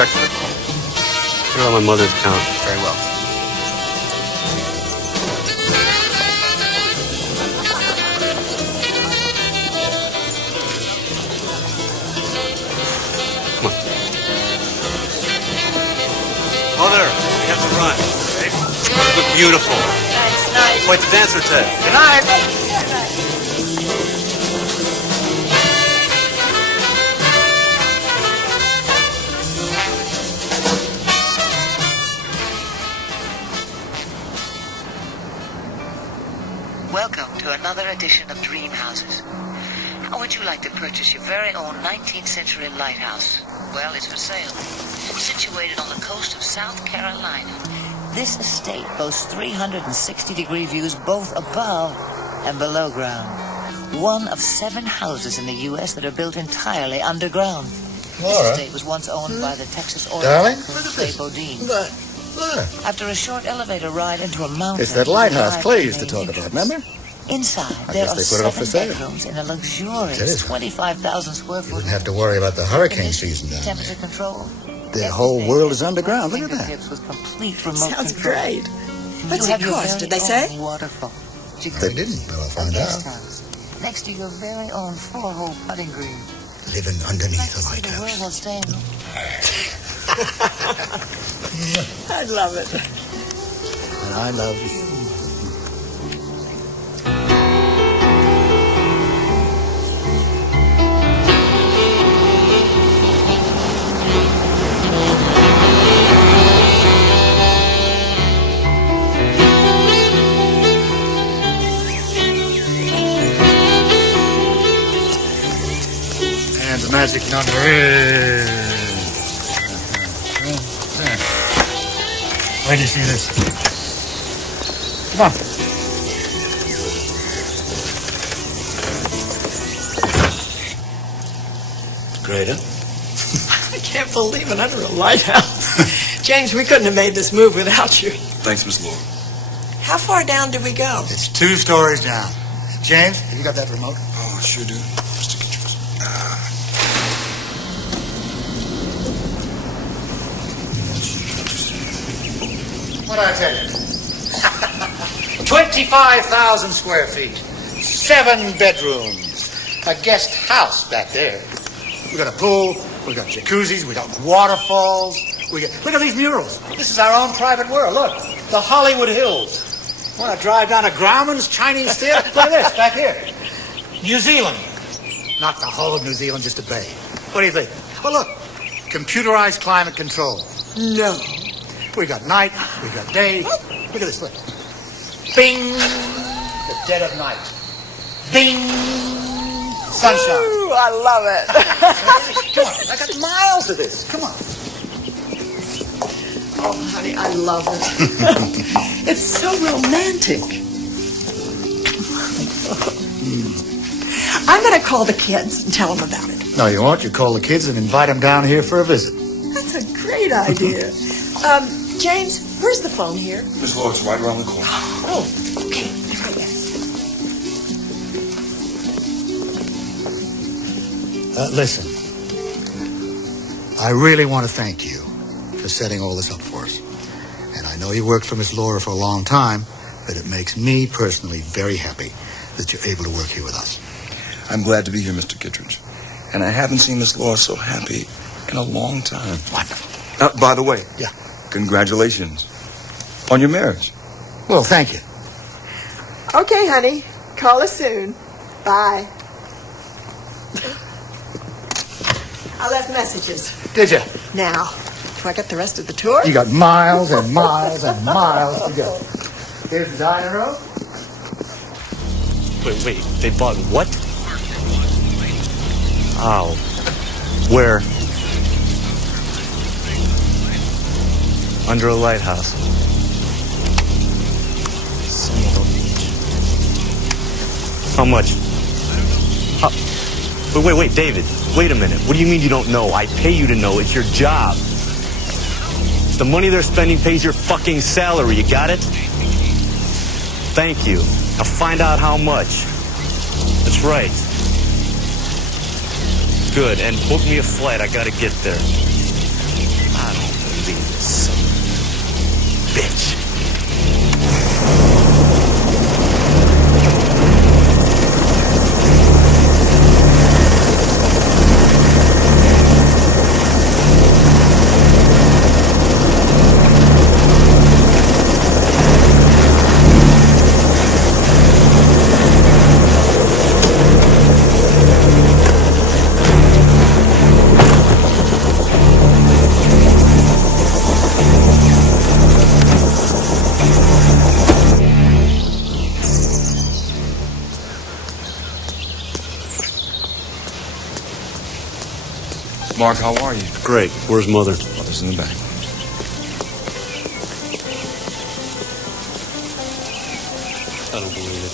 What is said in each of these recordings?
check for the call? Put it on my mother's account. Very well. Come on. Mother, we have to run. Okay? You look beautiful. Thanks, nice. Quite the dancer, Ted. Good night. Welcome to another edition of Dream Houses. How would you like to purchase your very own 19th century lighthouse? Well, it's for sale. Situated on the coast of South Carolina. This estate boasts 360-degree views both above and below ground. One of 7 houses in the U.S. that are built entirely underground. Laura? This estate was once owned by the Texas oil Darling? tycoon Clay Bodine. Look. After a short elevator ride into a mountain... It's that lighthouse drive Clay to used to main talk about, entrance. remember? Inside, I there guess are they put it up for 7 sale. bedrooms in a It is. luxurious 25,000 square foot... Didn't have to worry about the hurricane season down temperature there. control. The whole world is underground. Look at that. Fingertips with complete remote Sounds control. great. What's You it have your cost, very did they say? own waterfall. They didn't, but I'll A find guest out. house next to your very own 4-hole putting green. Living Like underneath to the see the world lighthouse. while staying. I love it. And I love you. And the magic number is... Where do you see this? Come on. Great, huh? I can't believe it, under a lighthouse. James, we couldn't have made this move without you. Thanks, Miss Laura. How far down did we go? It's 2 stories down. James, have you got that remote? Oh, I sure do. Mr. Kitchens. What'd I tell you? 25,000 square feet. 7 bedrooms. A guest house back there. We got a pool. We got jacuzzis. We got waterfalls. Look at these murals. This is our own private world. Look, the Hollywood Hills. Want to drive down to Grauman's Chinese Theater? Look at this back here. New Zealand. Not the whole of New Zealand, just a bay. What do you think? Well, look, computerized climate control. No. We got night, we got day. Look at this, look. Bing! The dead of night. Bing! Sunshine. Ooh, I love it. Come on, I got miles of this. Come on. Oh, honey, I love it. It's so romantic. I'm going to call the kids and tell them about it. No, you won't. You call the kids and invite them down here for a visit. That's a great idea. James, where's the phone here? Miss Laura, it's right around the corner. Oh, okay. It's right there. Listen, I really want to thank you for setting all this up for us. And I know you worked for Miss Laura for a long time, but it makes me personally very happy that you're able to work here with us. I'm glad to be here, Mr. Kittredge. And I haven't seen Miss Laura so happy in a long time. Wonderful. By the way, Yeah. congratulations on your marriage. Well, thank you. Okay, honey. Call us soon. Bye. I left messages. Did you? Now, do I get the rest of the tour? You got miles and miles and miles to go. Here's the dining room. Wait. They bought what? Oh. Where? Under a lighthouse. Son of a bitch. How much? Wait, David. Wait a minute. What do you mean you don't know? I pay you to know. It's your job. The money they're spending pays your fucking salary. You got it? Thank you. Now find out how much. That's right. Good. And book me a flight. I gotta get there. leaving, son of a bitch. Mark, how are you? Great. Where's Mother? Mother's in the back. I don't believe it.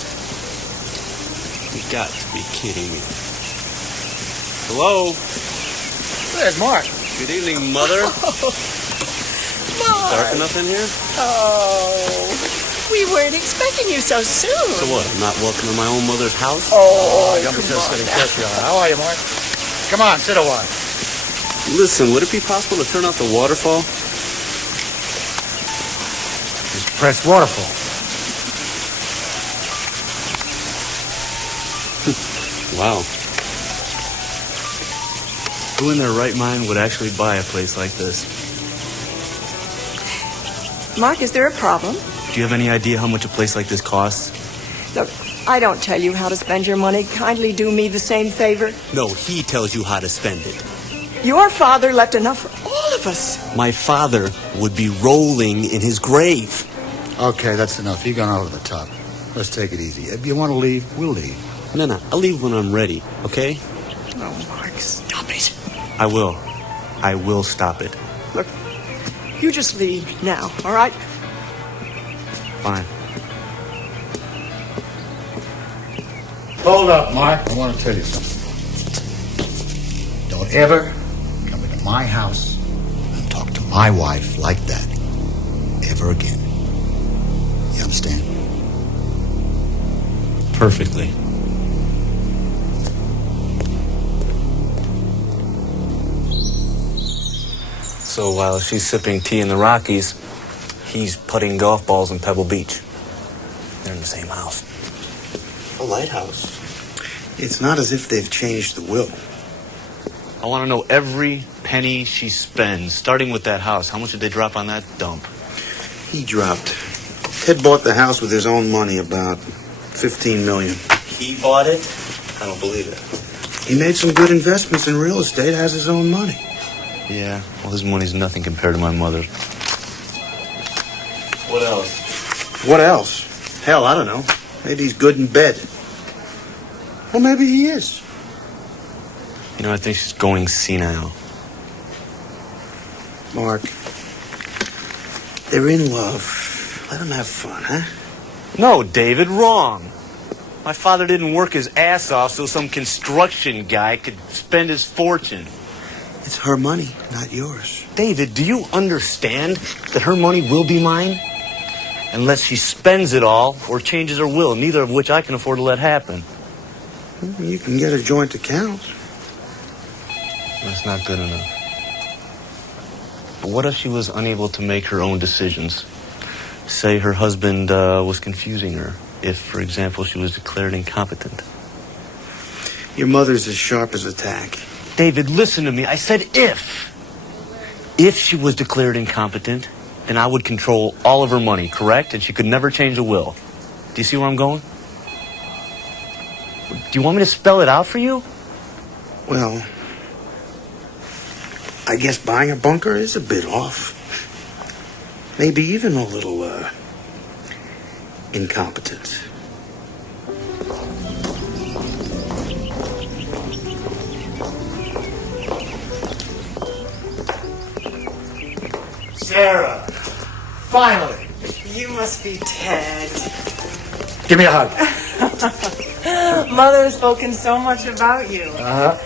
You got to be kidding me. Hello? There's Mark. Good evening, Mother. Dark enough in here? Oh, we weren't expecting you so soon. So what? I'm not welcome to my own mother's house? Oh, you're just getting pressure on. How are you, Mark? Come on, sit a while. Listen, would it be possible to turn off the waterfall? Just press waterfall. Wow. Who in their right mind would actually buy a place like this? Mark, is there a problem? Do you have any idea how much a place like this costs? Look, I don't tell you how to spend your money. Kindly do me the same favor. No, he tells you how to spend it. Your father left enough for all of us. My father would be rolling in his grave. Okay, that's enough. You've gone over the top. Let's take it easy. If you want to leave, we'll leave. No, I'll leave when I'm ready, okay? Oh, Mark, stop it. I will. I will stop it. Look, you just leave now, all right? Fine. Hold up, Mark. I want to tell you something. Don't ever come into my house and talk to my wife like that ever again. You understand? Perfectly. So while she's sipping tea in the Rockies, he's putting golf balls in Pebble Beach. They're in the same house. A lighthouse. It's not as if they've changed the will. I want to know every penny she spends, starting with that house. How much did they drop on that dump? He dropped. Ted bought the house with his own money, about $15 million. He bought it? I don't believe it. He made some good investments in real estate, has his own money. Yeah, well, his money's nothing compared to my mother's. What else? What else? Hell, I don't know. Maybe he's good in bed. Well, maybe he is. You know, I think she's going senile. Mark, they're in love. Let them have fun, huh? No, David, wrong. My father didn't work his ass off so some construction guy could spend his fortune. It's her money, not yours. David, do you understand that her money will be mine? Unless she spends it all or changes her will, neither of which I can afford to let happen. You can get a joint account. That's not good enough. But what if she was unable to make her own decisions? Say her husband was confusing her. If, for example, she was declared incompetent. Your mother's as sharp as a tack. David, listen to me. I said if. If she was declared incompetent, then I would control all of her money, correct? And she could never change a will. Do you see where I'm going? Do you want me to spell it out for you? Well, I guess buying a bunker is a bit off. Maybe even a little, incompetent. Sarah, finally. You must be Ted. Give me a hug. Mother has spoken so much about you. Uh-huh.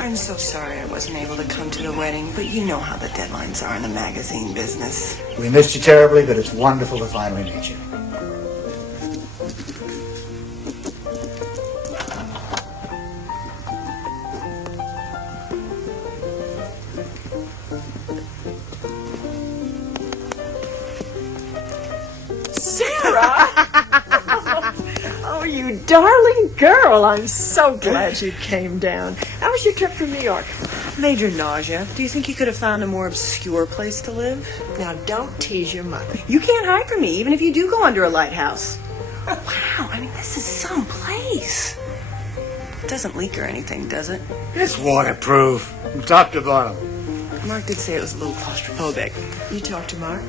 I'm so sorry I wasn't able to come to the wedding, but you know how the deadlines are in the magazine business. We missed you terribly, but it's wonderful to finally meet you. Oh, you darling girl. I'm so glad you came down. How was your trip from New York? Major nausea. Do you think you could have found a more obscure place to live? Now, don't tease your mother. You can't hide from me, even if you do go under a lighthouse. Wow, I mean, this is some place. It doesn't leak or anything, does it? It's waterproof from top to bottom. Mark did say it was a little claustrophobic. You talked to Mark?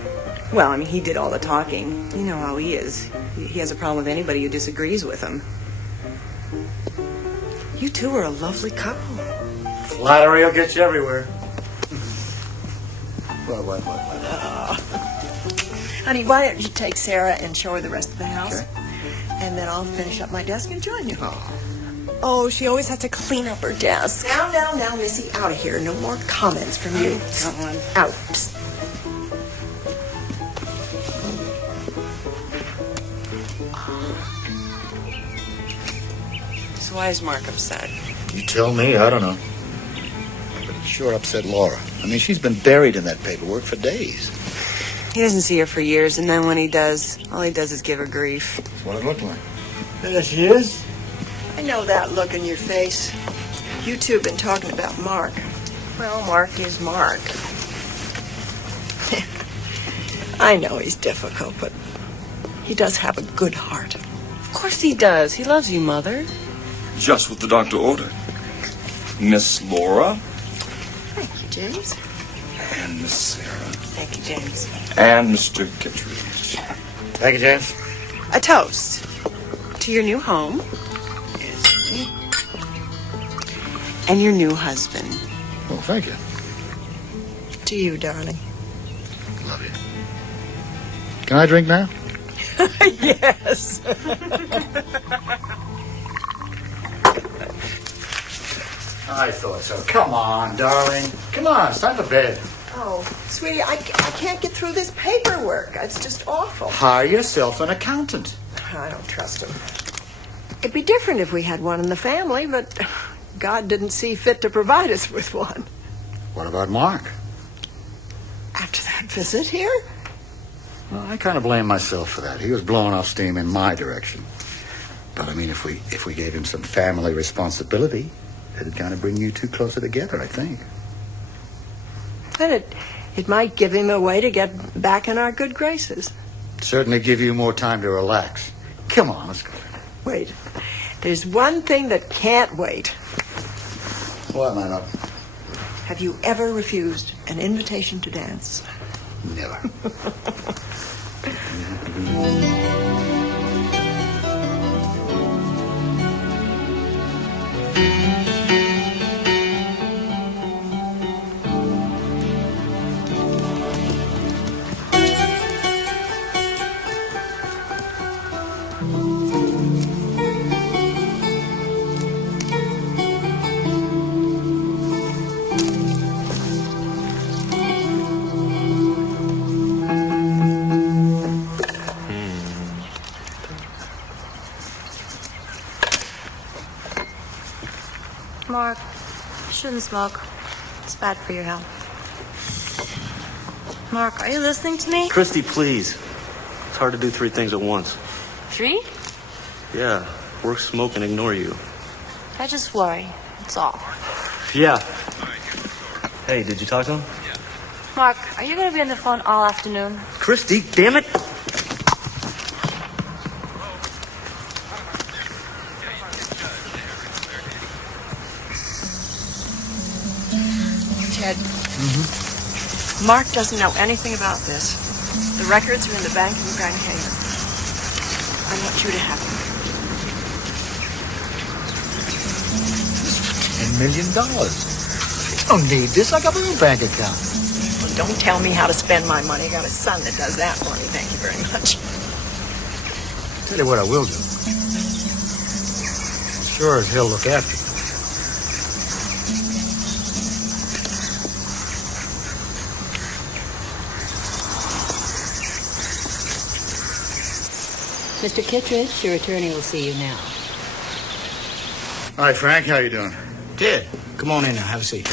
Well, I mean, he did all the talking. You know how he is. He has a problem with anybody who disagrees with him. You two are a lovely couple. Flattery will get you everywhere. What? Honey, why don't you take Sarah and show her the rest of the house? Okay. And then I'll finish up my desk and join you. Oh, she always has to clean up her desk. Now, Missy, out of here. No more comments from you. Come on. Out. So why is Mark upset? You tell me, I don't know. But it sure upset Laura. I mean, she's been buried in that paperwork for days. He doesn't see her for years, and then when he does, all he does is give her grief. That's what it looked like. There she is. I know that look in your face. You two have been talking about Mark. Well, Mark is Mark. I know he's difficult, but he does have a good heart. Of course he does. He loves you, Mother. Just what the doctor ordered. Miss Laura Thank you, James. and Miss Sarah Thank you, James. and Mr. Kittredge. Thank you, James. A toast to your new home and your new husband. Well, thank you. To you, darling. Love you. Can I drink now? Yes. I thought so. Come on, darling. Come on, it's time for bed. Oh, sweetie, I can't get through this paperwork. It's just awful. Hire yourself an accountant. I don't trust him. It'd be different if we had one in the family, but God didn't see fit to provide us with one. What about Mark? After that visit here? Well, I kind of blame myself for that. He was blowing off steam in my direction. But I mean, if we gave him some family responsibility, it'd kind of bring you two closer together, I think. And it might give him a way to get back in our good graces. Certainly give you more time to relax. Come on, let's go. Wait. There's one thing that can't wait. What, my love? Have you ever refused an invitation to dance? Never. Mark, you shouldn't smoke. It's bad for your health. Mark, are you listening to me? Christy, please. It's hard to do three things at once. 3? Yeah, work, smoke, and ignore you. I just worry. That's all. Yeah. Hey, did you talk to him? Mark, are you going to be on the phone all afternoon? Christy, damn it! Ted. Mark doesn't know anything about this. The records are in the bank in Grand Haven. I want you to have them. $10 million. I don't need this. I got my own bank account. Well, don't tell me how to spend my money. I got a son that does that for me. Thank you very much. Tell you what I will do. Sure as hell look after you. Mr. Kittredge, your attorney will see you now. Hi, Frank. How you doing? Ted, come on in now. Have a seat.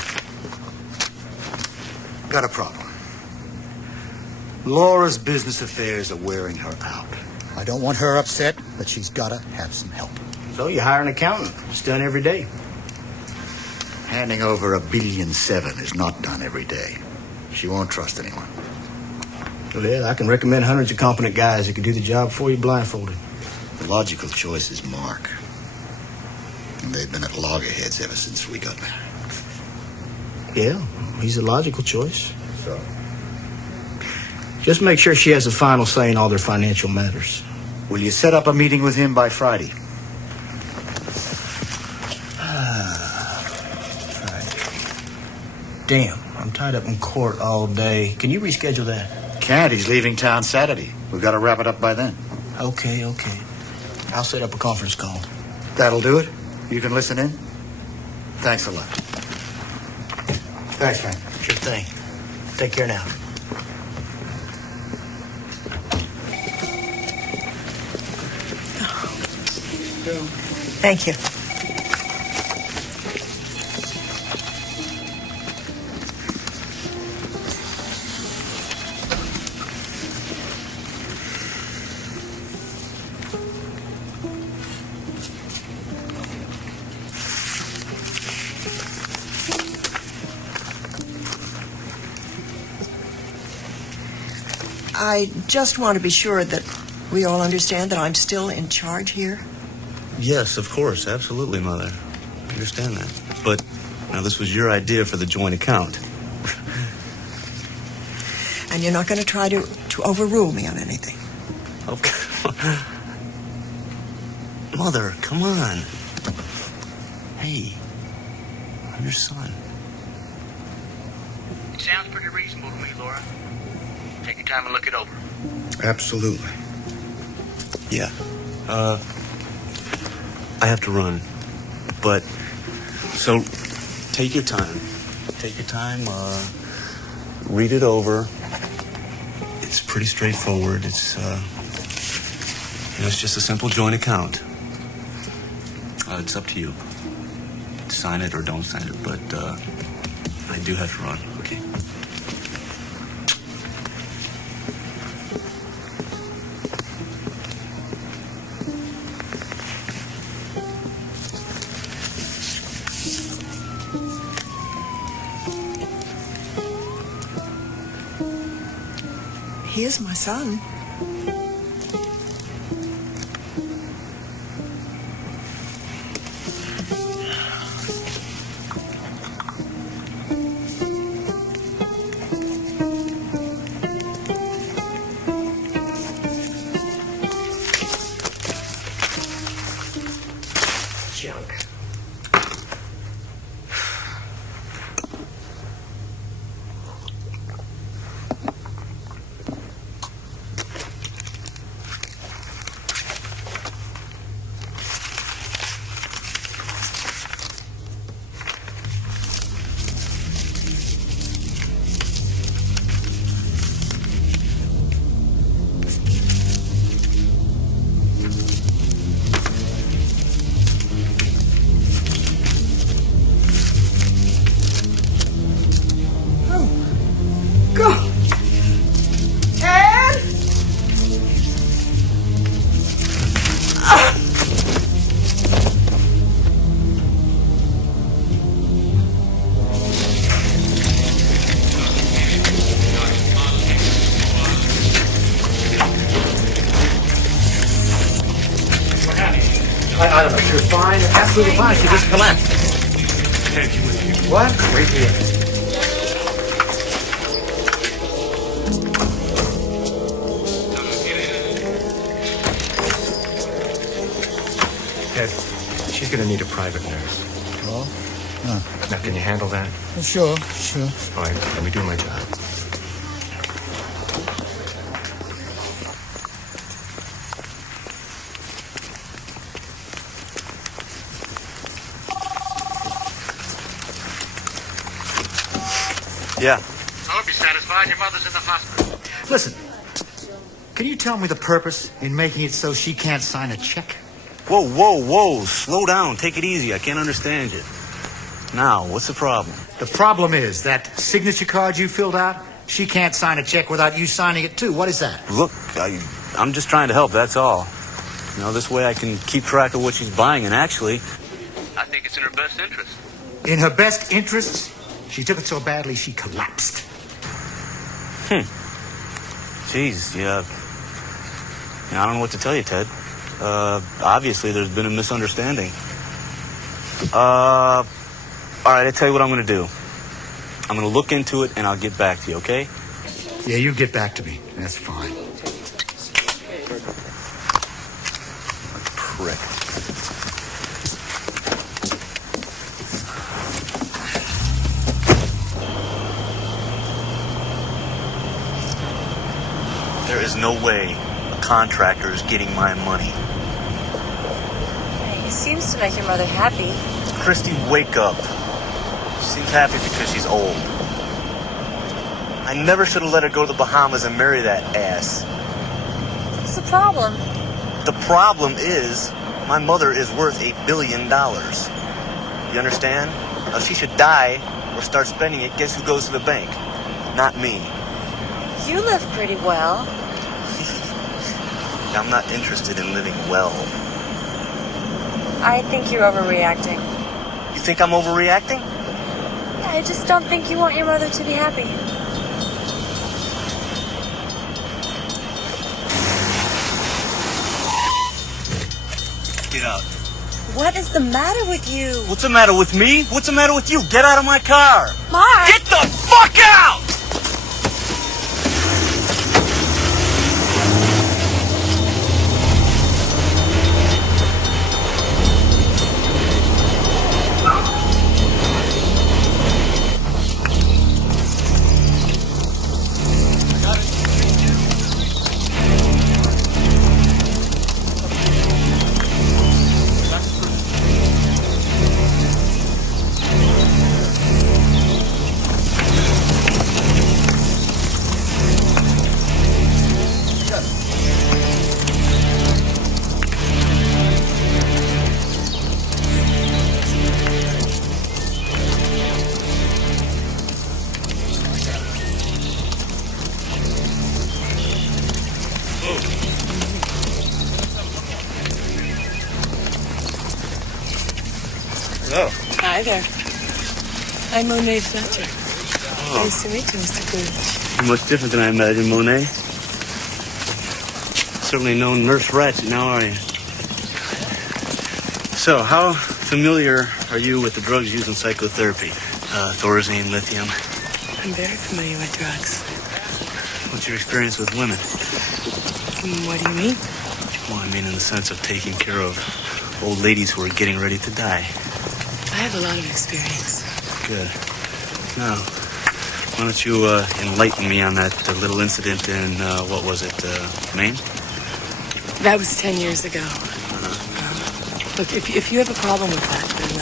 Got a problem. Laura's business affairs are wearing her out. I don't want her upset, but she's got to have some help. So you hire an accountant. It's done every day. Handing over $1.7 billion is not done every day. She won't trust anyone. Well, I can recommend hundreds of competent guys that can do the job for you blindfolded. The logical choice is Mark. And they've been at loggerheads ever since we got married. Yeah, he's a logical choice. So? Just make sure she has a final say in all their financial matters. Will you set up a meeting with him by Friday? Damn, I'm tied up in court all day. Can you reschedule that? Can't. He's leaving town Saturday. We've got to wrap it up by then. Okay. I'll set up a conference call. That'll do it? You can listen in? Thanks a lot. Thanks, Frank. Sure thing. Take care now. Thank you. I just want to be sure that we all understand that I'm still in charge here. Yes, of course. Absolutely, Mother. I understand that. But, now, this was your idea for the joint account. And you're not going to try to overrule me on anything. Okay. Mother, come on. Hey, I'm your son. It sounds pretty reasonable to me, Laura. Take your time and look it over. Absolutely. Yeah. I have to run. But, so, take your time. Take your time, read it over. It's pretty straightforward. It's just a simple joint account. It's up to you. Sign it or don't sign it, but, I do have to run, okay? He is my son. Junk. I don't know. She was fine. Absolutely fine. She just collapsed. Thank you with you. What? Wait here. Ted, she's going to need a private nurse. Well? Now, can you handle that? Well, sure. All right, let me do my job. Yeah. I hope you're satisfied. Your mother's in the hospital. Listen, can you tell me the purpose in making it so she can't sign a check? Whoa. Slow down. Take it easy. I can't understand you. Now, what's the problem? The problem is that signature card you filled out, she can't sign a check without you signing it too. What is that? Look, I'm just trying to help, that's all. You know, this way I can keep track of what she's buying, and actually... I think it's in her best interest. In her best interests, she took it so badly she collapsed. Jeez, yeah. I don't know what to tell you, Ted. Obviously, there's been a misunderstanding. All right, I tell you what I'm going to do. I'm going to look into it, and I'll get back to you, okay? Yeah, you get back to me. That's fine. Prick. There is no way a contractor is getting my money. It seems to make your mother happy. Christy, wake up. She seems happy because she's old. I never should have let her go to the Bahamas and marry that ass. What's the problem? The problem is, my mother is worth $1 billion. You understand? Now, she should die or start spending it. Guess who goes to the bank? Not me. You live pretty well. I'm not interested in living well. I think you're overreacting. You think I'm overreacting? Yeah, I just don't think you want your mother to be happy. Get out. What is the matter with you? What's the matter with me? What's the matter with you? Get out of my car. Mark! Get the fuck out! Hello. Hi there. I'm Monet Fletcher. Nice to meet you, Mr. Coolidge. You're much different than I imagined, Monet. Certainly no Nurse Ratched now, are you? So, how familiar are you with the drugs used in psychotherapy? Thorazine, lithium. I'm very familiar with drugs. What's your experience with women? What do you mean? Well, I mean in the sense of taking care of old ladies who are getting ready to die. I have a lot of experience. Good. Now, why don't you enlighten me on that little incident in, what was it, Maine? That was 10 years ago. Look, if you have a problem with that, then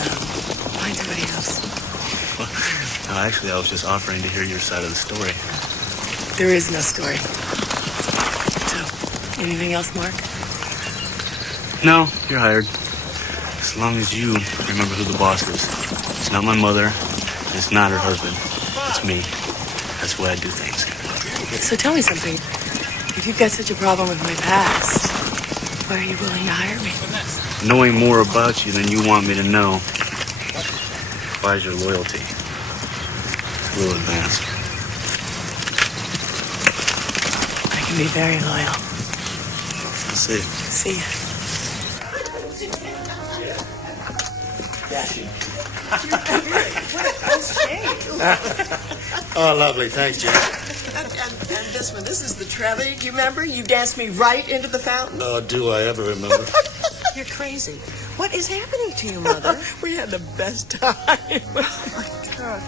find somebody else. Well, no, actually, I was just offering to hear your side of the story. There is no story. So, anything else, Mark? No, you're hired. As long as you remember who the boss is. It's not my mother, and it's not her husband. It's me. That's the way I do things. So tell me something. If you've got such a problem with my past, why are you willing to hire me? Knowing more about you than you want me to know buys your loyalty. A little advanced. I can be very loyal. I'll see. See ya. Oh, lovely. Thanks, Jim. And this one, this is the Trevi. Do you remember? You danced me right into the fountain. Oh, do I ever remember? You're crazy. What is happening to you, Mother? We had the best time. Oh, my God.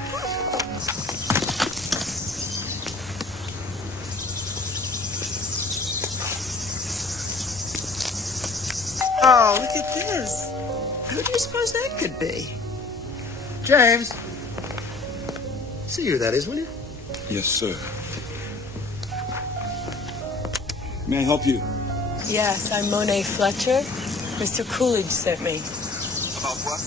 Oh, look at this. Who do you suppose that could be? James. See you, that is, will you? Yes, sir. May I help you? Yes, I'm Monet Fletcher. Mr. Coolidge sent me. About what?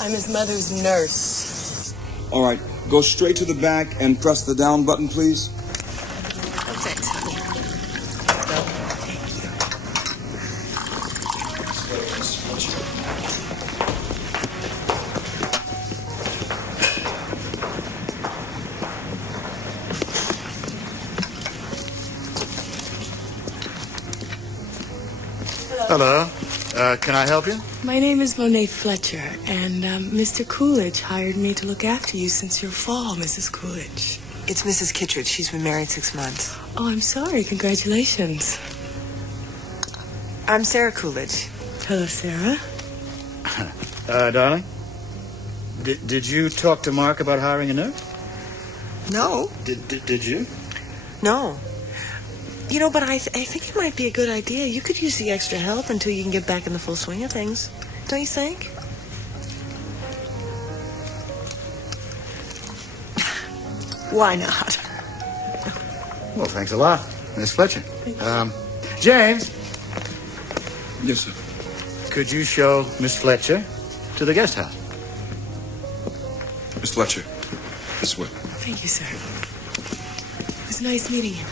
I'm his mother's nurse. All right, go straight to the back and press the down button, please. Okay. Hello. Can I help you? My name is Monet Fletcher, and Mr. Coolidge hired me to look after you since your fall, Mrs. Coolidge. It's Mrs. Kittredge. She's been married 6 months. Oh, I'm sorry. Congratulations. I'm Sarah Coolidge. Hello, Sarah. Darling? Did you talk to Mark about hiring a nurse? No. Did you? No. You know, but I think it might be a good idea. You could use the extra help until you can get back in the full swing of things. Don't you think? Why not? Well, thanks a lot, Miss Fletcher. James, Yes, sir. could you show Miss Fletcher to the guest house? Miss Fletcher, this way. Thank you, sir. It was nice meeting you.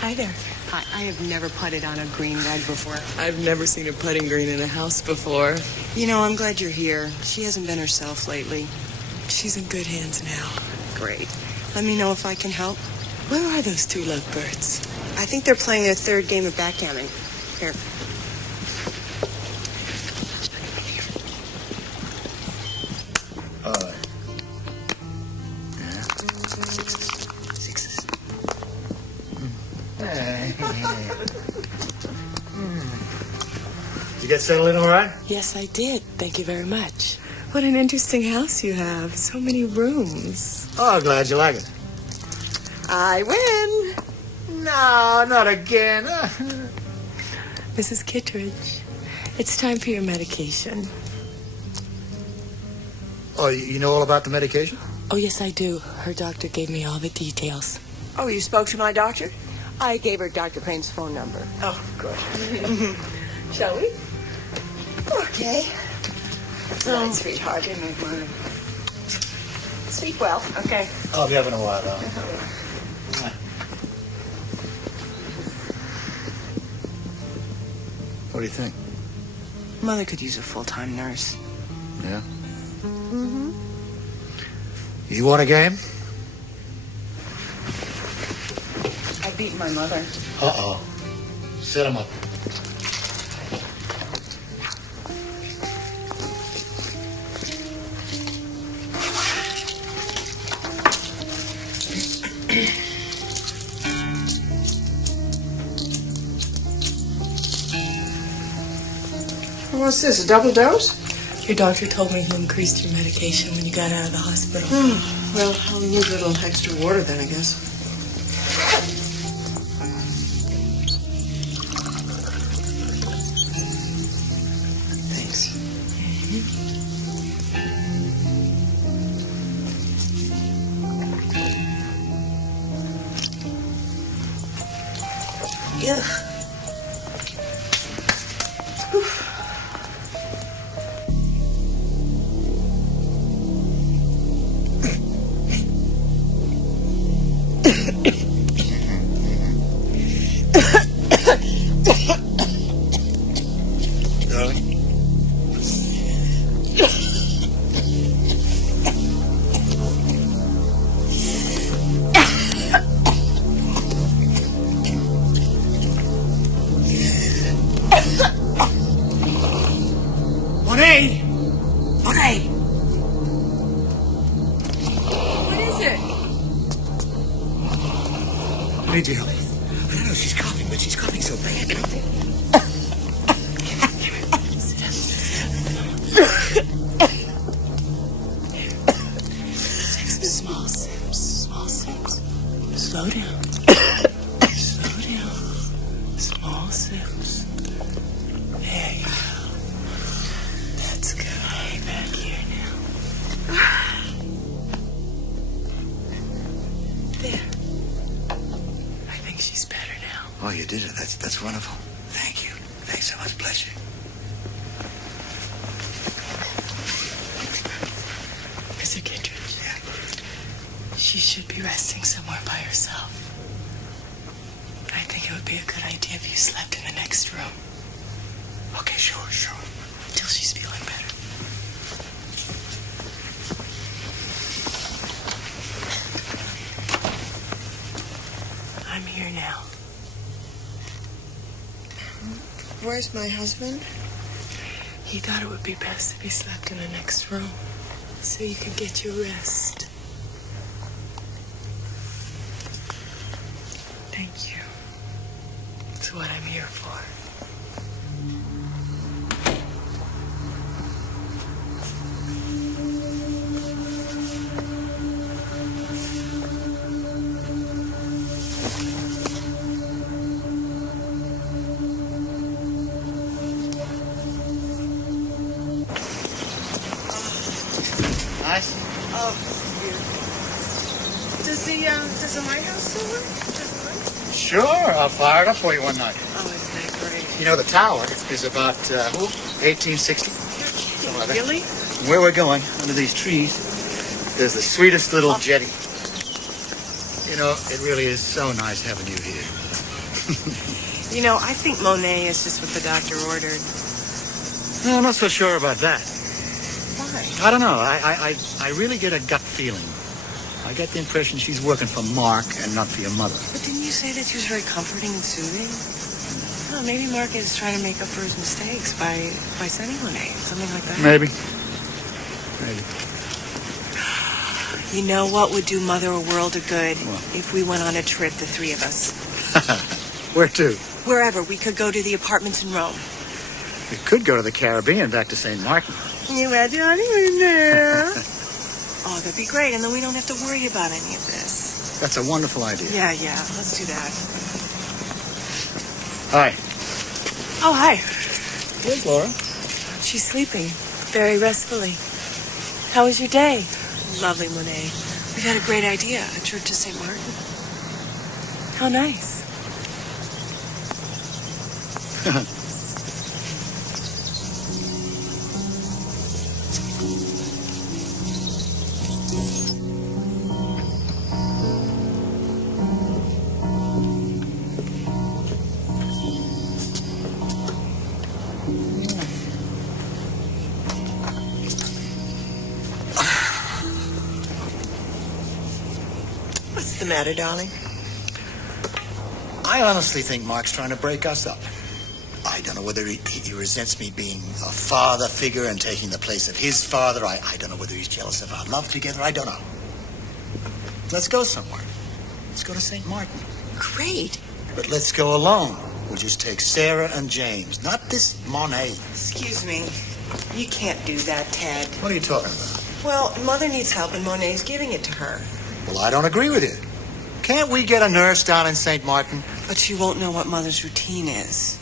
Hi there. I have never putted on a green rug before. I've never seen a putting green in a house before. You know, I'm glad you're here. She hasn't been herself lately. She's in good hands now. Great. Let me know if I can help. Where are those two lovebirds? I think they're playing their third game of backgammon. Here. All right. Yeah. Sixes. Did you get settled in all right? Yes, I did. Thank you very much. What an interesting house you have. So many rooms. Oh, glad you like it. I win. No, not again. Mrs. Kittredge, it's time for your medication. Oh, you know all about the medication? Oh, yes, I do. Her doctor gave me all the details. Oh, you spoke to my doctor? I gave her Dr. Crane's phone number. Oh, good. Shall we? Okay. Oh, sweetheart. Sleep well. Okay. I'll be up in a while, though. What do you think? Mother could use a full-time nurse. Yeah? You want a game? I beat my mother. Uh-oh. Set him up. What's this, a double dose? Your doctor told me he increased your medication when you got out of the hospital. Well, I'll need a little extra water then, I guess. Thanks. Ugh. Monet! Monet! What is it? I need your help. I don't know, she's coughing, but she's coughing so bad. Small sips, small sips. Slow down. Slow down. Small sips. There you go. That's good. Hey, back here now. There. I think she's better now. Oh, you did it. That's wonderful. Thank you. Thanks so much. Bless you. Mr. Kittredge. She should be resting somewhere by herself. I think it would be a good idea if you slept in the next room. Okay, sure. Till she's feeling better. Where's my husband? He thought it would be best if he slept in the next room, so you could get your rest. Thank you. It's what I'm here for. Nice? Oh, beautiful. Does the lighthouse still work? Does it work? Sure, I'll fire it up for you one night. Oh, isn't that great? You know, the tower is about, 1860. Something like that. Really? Where we're going, under these trees, there's the sweetest little jetty. You know, it really is so nice having you here. You know, I think Monet is just what the doctor ordered. No, I'm not so sure about that. Why? I don't know. I really get a gut feeling. I get the impression she's working for Mark and not for your mother. But didn't you say that she was very comforting and soothing? Oh, maybe Mark is trying to make up for his mistakes by sending Monet, something like that. Maybe. You know what would do Mother a world of good? What? If we went on a trip, the three of us. Where to? Wherever. We could go to the apartments in Rome. We could go to the Caribbean, back to St. Martin. You had your honeymoon there. Oh, that'd be great, and then we don't have to worry about any of this. That's a wonderful idea. Yeah, let's do that. Hi. Oh, hi. Here's Laura. She's sleeping very restfully. How was your day? Lovely, Monet. We had a great idea, a trip to St. Martin. How nice. What's the matter, darling? I honestly think Mark's trying to break us up. I don't know whether he resents me being a father figure and taking the place of his father. I don't know whether he's jealous of our love together. I don't know. Let's go somewhere. Let's go to St. Martin. Great. But let's go alone. We'll just take Sarah and James, not this Monet. Excuse me. You can't do that, Ted. What are you talking about? Well, Mother needs help, and Monet's giving it to her. Well, I don't agree with you. Can't we get a nurse down in St. Martin? But she won't know what Mother's routine is.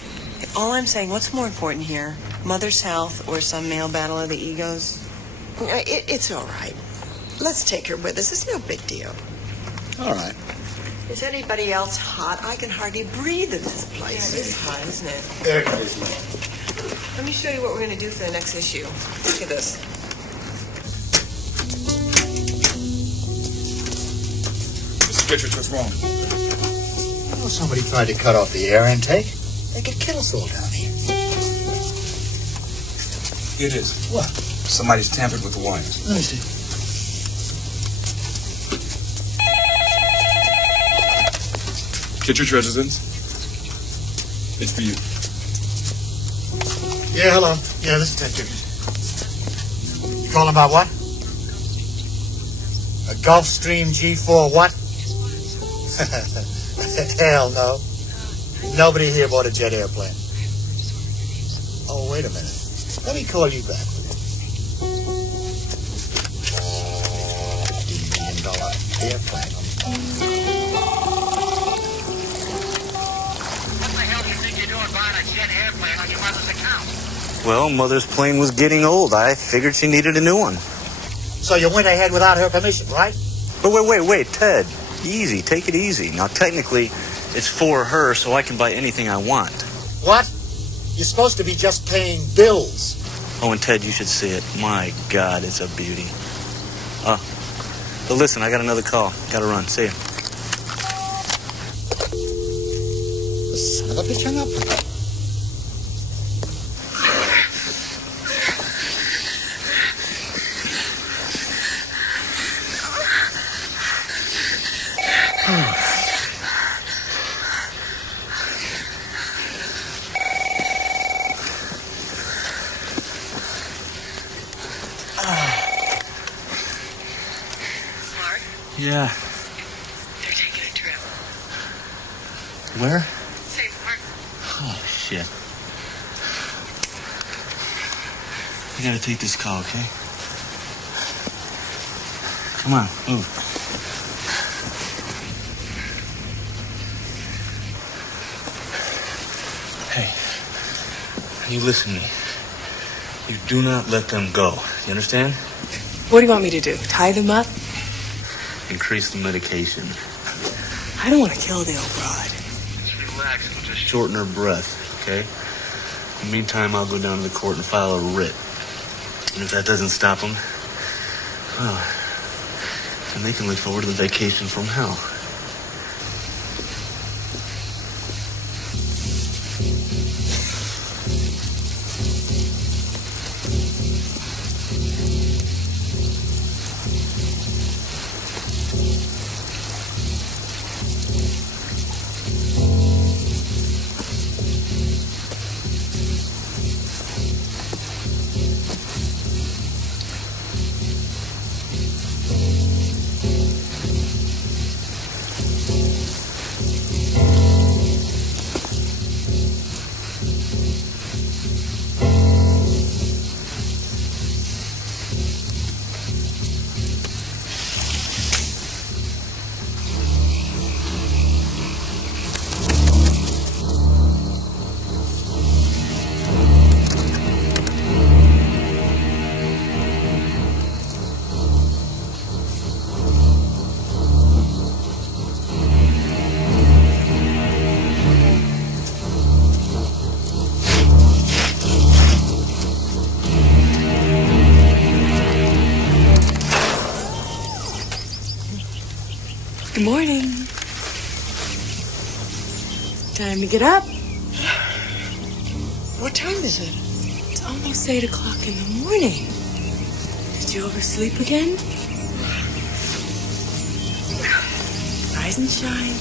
All I'm saying, what's more important here? Mother's health or some male battle of the egos? It's all right. Let's take her with us. It's no big deal. All right. Is anybody else hot? I can hardly breathe in this place. Yeah, it is hot, isn't it? There it is. Let me show you what we're going to do for the next issue. Look at this. Mr. Kittredge, what's wrong? Well, somebody tried to cut off the air intake. They could kill us all down here. It is. What? Somebody's tampered with the wires. Let me see. Kittredge residence. It's for you. Yeah, hello. Yeah, this is Ted Kittredge. You calling about what? A Gulfstream G4 what? Hell no. Nobody here bought a jet airplane. Oh, wait a minute. Let me call you back, will you? $50 million airplane. What the hell do you think you're doing buying a jet airplane on your mother's account? Well, Mother's plane was getting old. I figured she needed a new one. So you went ahead without her permission, right? But wait, Ted. Easy, take it easy. Now, technically, it's for her, so I can buy anything I want. What? You're supposed to be just paying bills. Oh, and Ted, you should see it. My God, it's a beauty. But listen, I got another call. Gotta run. See ya. The son of a bitch hung up. Yeah. They're taking a trip. Where? St. Martin. Oh, shit. I gotta take this call, okay? Come on, move. Hey, you listen to me. You do not let them go. You understand? What do you want me to do? Tie them up? Increase the medication. I don't want to kill the old broad. Just relax. It'll just shorten her breath, okay? In the meantime, I'll go down to the court and file a writ. And if that doesn't stop them, well, then they can look forward to the vacation from hell. Good morning. Time to get up. What time is it? It's almost 8 o'clock in the morning. Did you oversleep again? Rise and shine.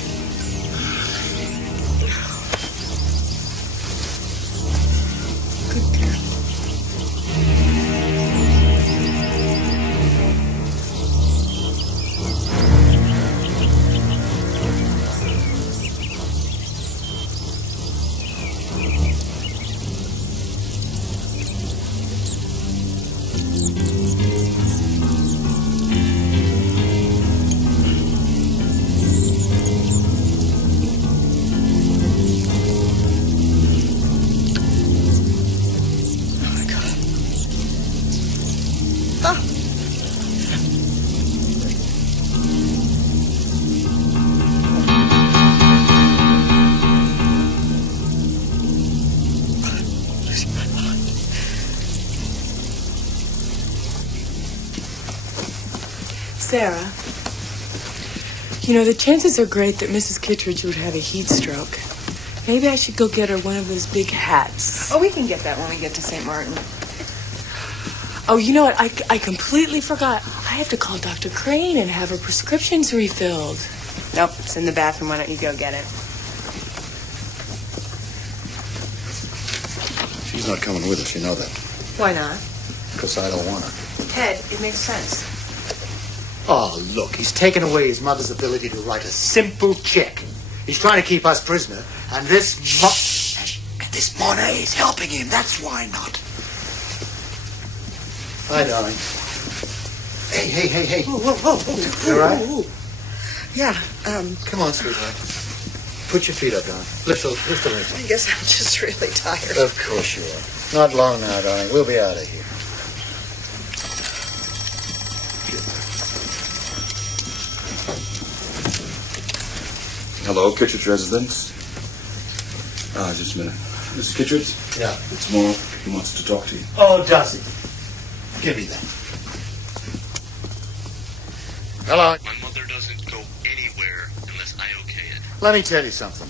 Good girl. Sarah, you know, the chances are great that Mrs. Kittredge would have a heat stroke. Maybe I should go get her one of those big hats. Oh, we can get that when we get to St. Martin. Oh, you know what? I completely forgot. I have to call Dr. Crane and have her prescriptions refilled. Nope, it's in the bathroom. Why don't you go get it? She's not coming with us, you know that. Why not? Because I don't want her. Ted, it makes sense. Oh, look, he's taken away his mother's ability to write a simple check. He's trying to keep us prisoner, and this Monet is helping him. That's why not. Hi, darling. Hey. Whoa. You all right? Yeah, Come on, sweetheart. Put your feet up, darling. Lift the legs. I guess I'm just really tired. Of course you are. Not long now, darling. We'll be out of here. Hello, Kittredge residence. Just a minute. Mrs. Kittredge? Yeah. It's Morrow. He wants to talk to you. Oh, does he? Give me that. Hello. My mother doesn't go anywhere unless I okay it. Let me tell you something.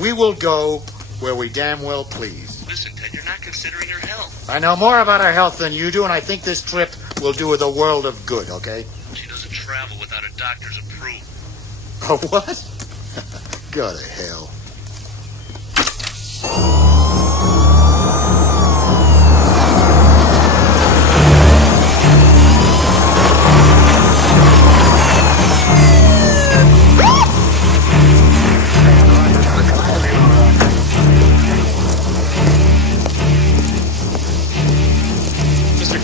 We will go where we damn well please. Listen, Ted, you're not considering her health. I know more about her health than you do, and I think this trip will do her the world of good, okay? She doesn't travel without a doctor's approval. Oh, what? Go to hell.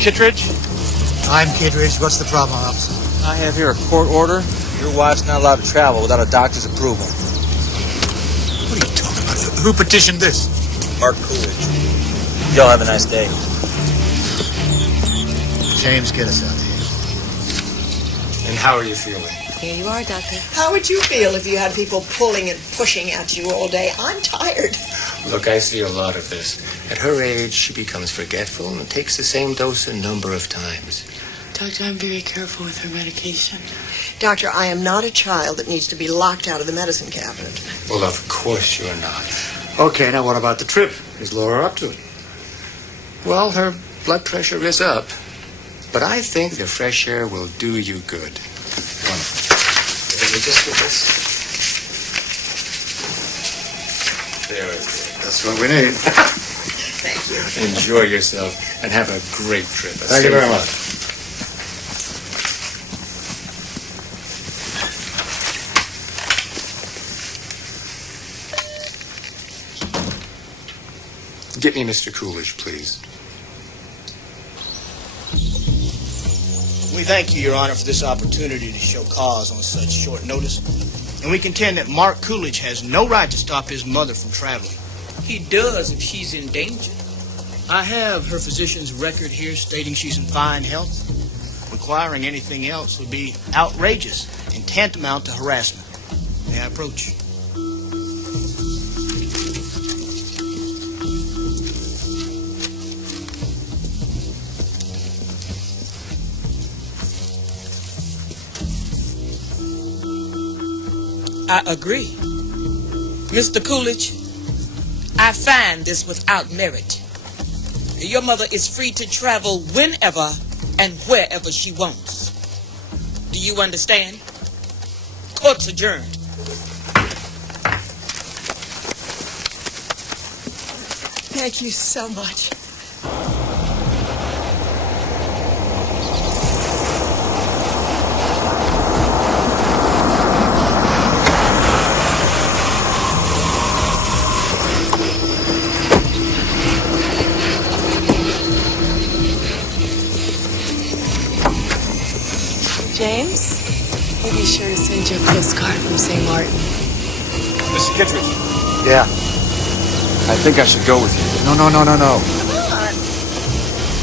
Kittredge? I'm Kittredge. What's the problem, officer? I have here a court order. Your wife's not allowed to travel without a doctor's approval. What are you talking about? Who petitioned this? Mark Coolidge. Y'all have a nice day. James, get us out of here. And how are you feeling? Here you are, Doctor. How would you feel if you had people pulling and pushing at you all day? I'm tired. Look, I see a lot of this. At her age, she becomes forgetful and takes the same dose a number of times. Doctor, I'm very careful with her medication. Doctor, I am not a child that needs to be locked out of the medicine cabinet. Well, of course you're not. Okay, now what about the trip? Is Laura up to it? Well, her blood pressure is up. But I think the fresh air will do you good. Wonderful. Let me just get this. There it is. That's what we need. Thank you. Enjoy yourself and have a great trip. Thank you very much. Get me Mr. Coolidge, please. We thank you, Your Honor, for this opportunity to show cause on such short notice. And we contend that Mark Coolidge has no right to stop his mother from traveling. He does if she's in danger. I have her physician's record here stating she's in fine health. Requiring anything else would be outrageous and tantamount to harassment. May I approach? I agree. Mr. Coolidge, I find this without merit. Your mother is free to travel whenever and wherever she wants. Do you understand? Court's adjourned. Thank you so much. James, we'll be sure to send you a postcard from St. Martin. Mr. Kittredge. Yeah. I think I should go with you. No. Come on.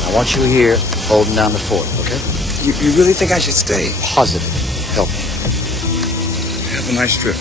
I want you here holding down the fort, okay? You really think I should stay? Positive. Help me. Have a nice trip.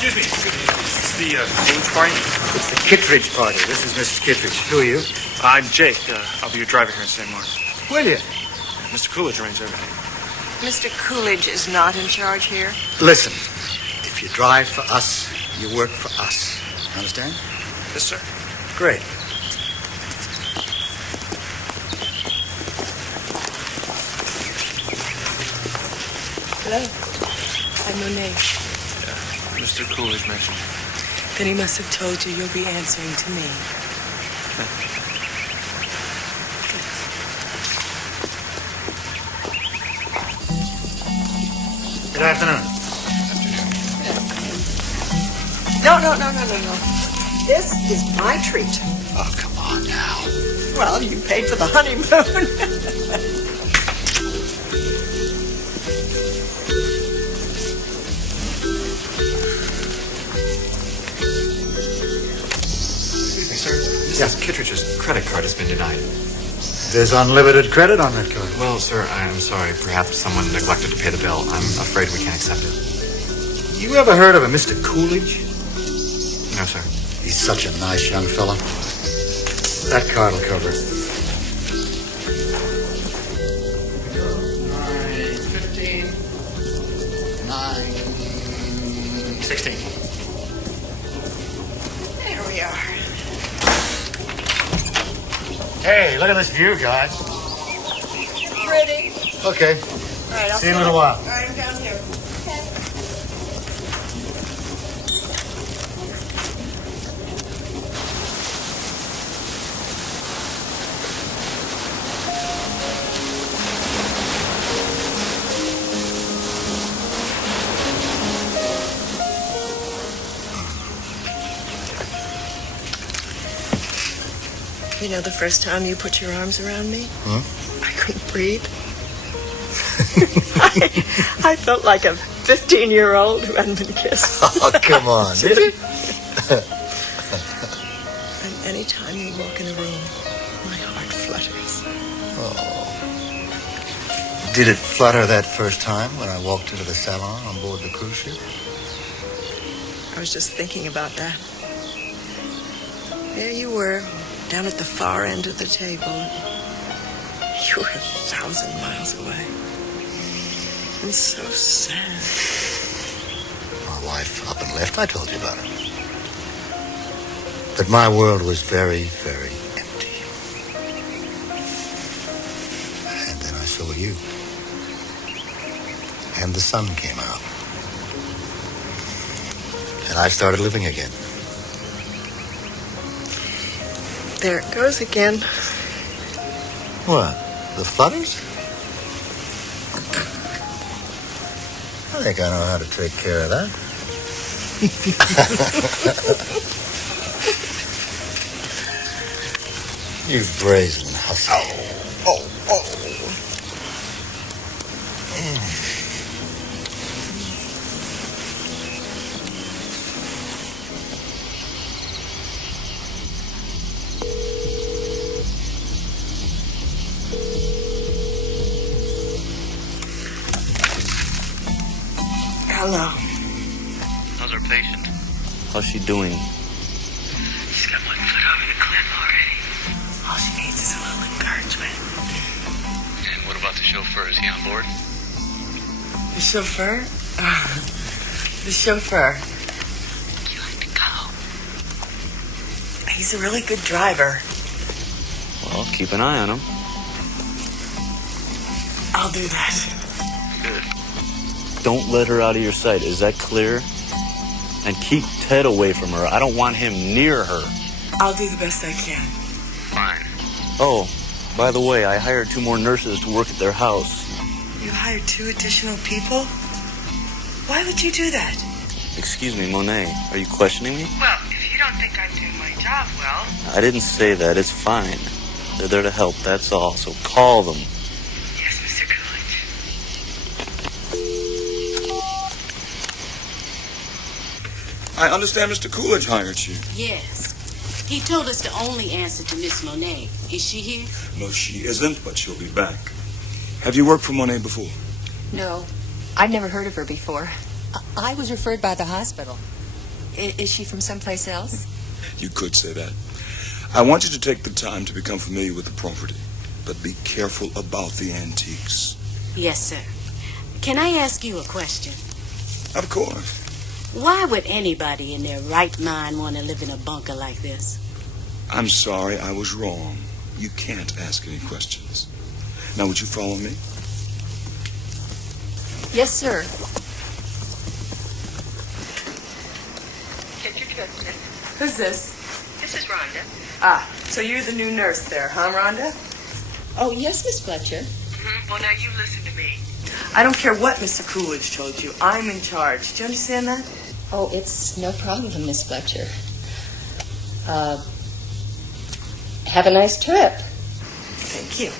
Excuse me. Is this the Coolidge party? It's the Kittredge party. This is Mrs. Kittredge. Who are you? I'm Jake. I'll be your driver here in St. Martin. Will you? Mr. Coolidge arranges everything. Mr. Coolidge is not in charge here. Listen, if you drive for us, you work for us. Understand? Yes, sir. Great. Hello. I'm Monet. Mr. Coolidge mentioned. Then he must have told you you'll be answering to me. Good afternoon. No. This is my treat. Oh, come on now. Well, you paid for the honeymoon. Excuse me, sir. Mrs. Kittredge's credit card has been denied. There's unlimited credit on that card. Well, sir, I'm sorry. Perhaps someone neglected to pay the bill. I'm afraid we can't accept it. You ever heard of a Mr. Coolidge? No, sir. He's such a nice young fella. That card will cover it. 15, 9, 16. There we are. Hey, look at this view, guys. Pretty. Okay. All right, I'll See you in a little while. All right, I'm down here. Okay. You know, the first time you put your arms around me, I couldn't breathe. I felt like a 15-year-old who hadn't been kissed. Oh, come on. Did you? And any time you walk in a room, my heart flutters. Oh. Did it flutter that first time when I walked into the salon on board the cruise ship? I was just thinking about that. There you were, down at the far end of the table. You were 1,000 miles away. And so sad. My wife up and left. I told you about her. But my world was very, very empty. And then I saw you. And the sun came out. And I started living again. There it goes again. What? The flutters? I think I know how to take care of that. You brazen hussy. Oh. Hello. How's our patient? How's she doing? She's got one foot over the cliff already. All she needs is a little encouragement. And what about the chauffeur? Is he on board? The chauffeur? The chauffeur. Would you like to go? He's a really good driver. Well, keep an eye on him. I'll do that. Good. Don't let her out of your sight. Is that clear? And keep Ted away from her. I don't want him near her. I'll do the best I can. Fine. Oh, by the way, I hired 2 more nurses to work at their house. You hired 2 additional people? Why would you do that? Excuse me, Monet. Are you questioning me? Well, if you don't think I'm doing my job well... I didn't say that. It's fine. They're there to help, that's all. So call them. Yes, Mr. Coolidge. I understand Mr. Coolidge hired you. Yes. He told us to only answer to Miss Monet. Is she here? No, she isn't, but she'll be back. Have you worked for Monet before? No, I've never heard of her before. I was referred by the hospital. Is she from someplace else? You could say that. I want you to take the time to become familiar with the property, but be careful about the antiques. Yes, sir. Can I ask you a question? Of course. Why would anybody in their right mind want to live in a bunker like this? I'm sorry, I was wrong. You can't ask any questions. Now, would you follow me? Yes, sir. Who's this? This is Rhonda. Ah, so you're the new nurse there, huh, Rhonda? Oh, yes, Miss Fletcher. Mm-hmm. Well, now you listen to me. I don't care what Mr. Coolidge told you. I'm in charge. Do you understand that? Oh, it's no problem, Miss Fletcher. Have a nice trip. Thank you.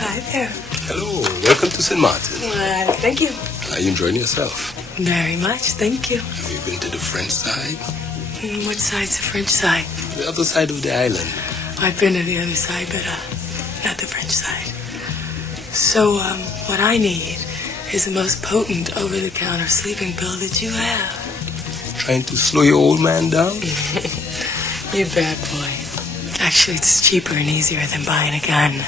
Hi there. Hello, welcome to St. Martin. Thank you. Are you enjoying yourself? Very much, thank you. Have you been to the French side? What side's the French side? The other side of the island. I've been to the other side, but not the French side. So, what I need is the most potent over-the-counter sleeping pill that you have. Trying to slow your old man down? You bad boy. Actually, it's cheaper and easier than buying a gun.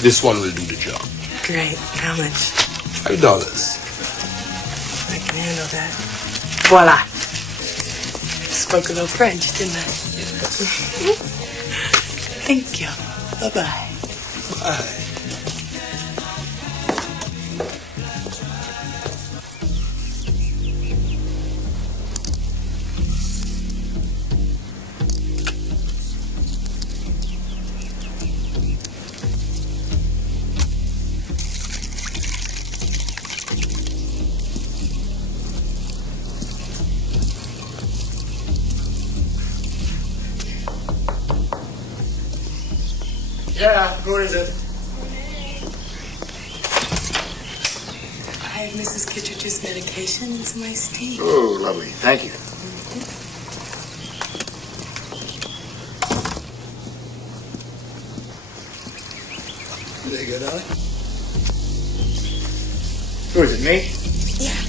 This one will do the job. Great. How much? $5. I can handle that. Voila. Spoke a little French, didn't I? Thank you. Bye-bye. Bye. Yeah, who is it? I have Mrs. Kittredge's medication and some iced tea. Oh, lovely. Thank you. There you go, darling. Who is it, me? Yeah.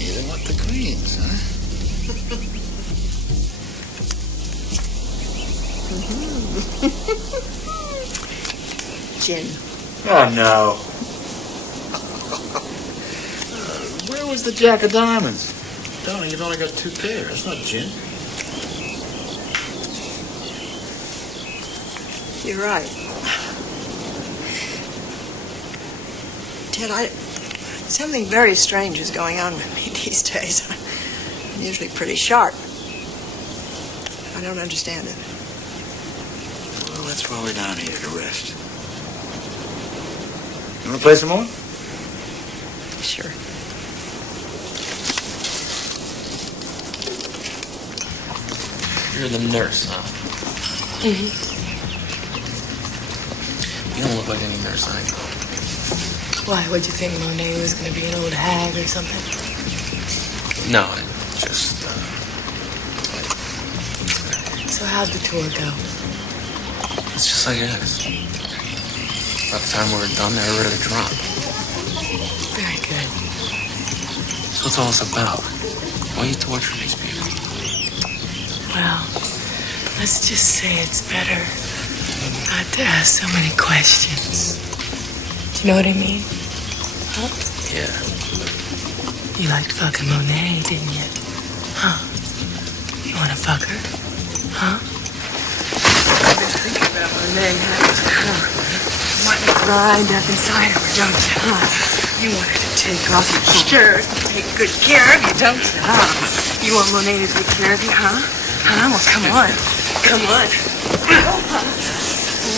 You don't want the creams, huh? Gin. Oh, no. Where was the Jack of Diamonds? Darling, you've only got 2 pairs. That's not gin. You're right. Ted, something very strange is going on with me these days. I'm usually pretty sharp. I don't understand it. Well, that's why we're down here, to rest. You want to play some more? Sure. You're the nurse, huh? Mm-hmm. You don't look like any nurse I know. Why, what'd you think Monet was going to be an old hag or something? No, I just, So how'd the tour go? it's just like it is. By the time we were done, they were ready to drop. Very good. So what's all this about? Why are you torturing these people? Well, let's just say it's better not to ask so many questions. Do you know what I mean? Huh? Yeah. You liked fucking Monet, didn't you? Huh? You want to fuck her? Huh? I've been thinking about Monet, haven't you? Huh? You want to grind up inside of her, don't you? Huh? You want her to take off your shirt and take good care of you, don't you? Huh? You want Monet to take care of you, huh? Huh? Well, come on. Come on.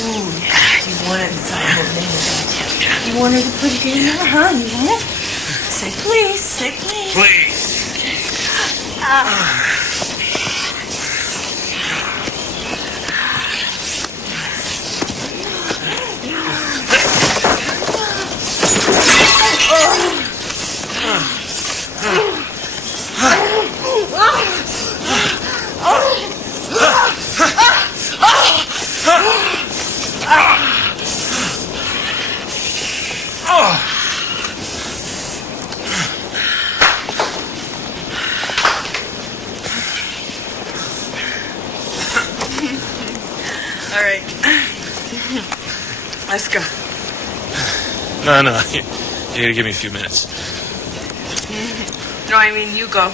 Ooh, yeah. You want it inside Monet, don't you? You want her to put it in there, huh? You want it? Say please. Say please. Please. All right. Let's go. No. You gotta give me a few minutes. No, I mean you go.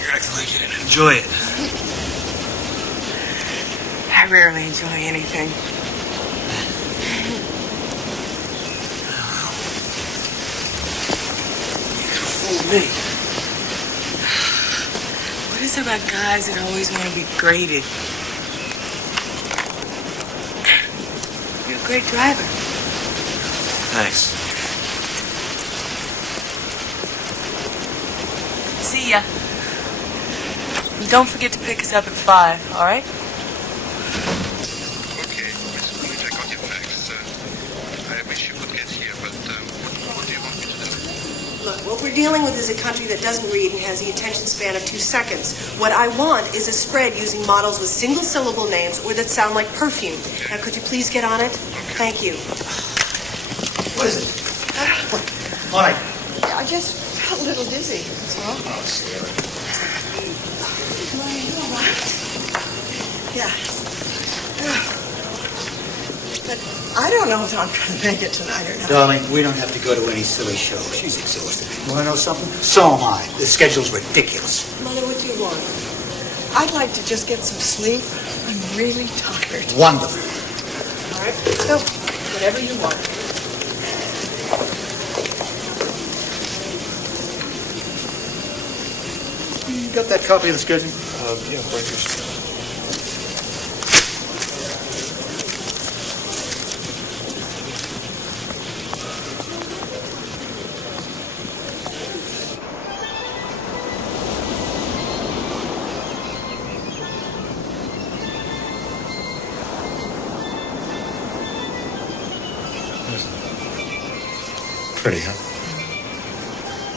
You're acting like you didn't enjoy it. I rarely enjoy anything. You could fool me. What is it about guys that always want to be graded? You're a great driver. Thanks. See ya. And don't forget to pick us up at 5, all right? Okay, Miss Coolidge, I got your facts. I wish you could get here, but what do you want me to do? Look, what we're dealing with is a country that doesn't read and has the attention span of 2 seconds. What I want is a spread using models with single-syllable names or that sound like perfume. Now, could you please get on it? Thank you. What is it? All right. I just felt a little dizzy. That's all. Oh, Sarah. Are you all right? Yeah. But I don't know if I'm going to make it tonight or not. Darling, we don't have to go to any silly show. She's exhausted. You want to know something? So am I. The schedule's ridiculous. Mother, what do you want? I'd like to just get some sleep. I'm really tired. Wonderful. All right, so whatever you want. You got that copy of the schedule? Yeah, right here. Pretty, huh?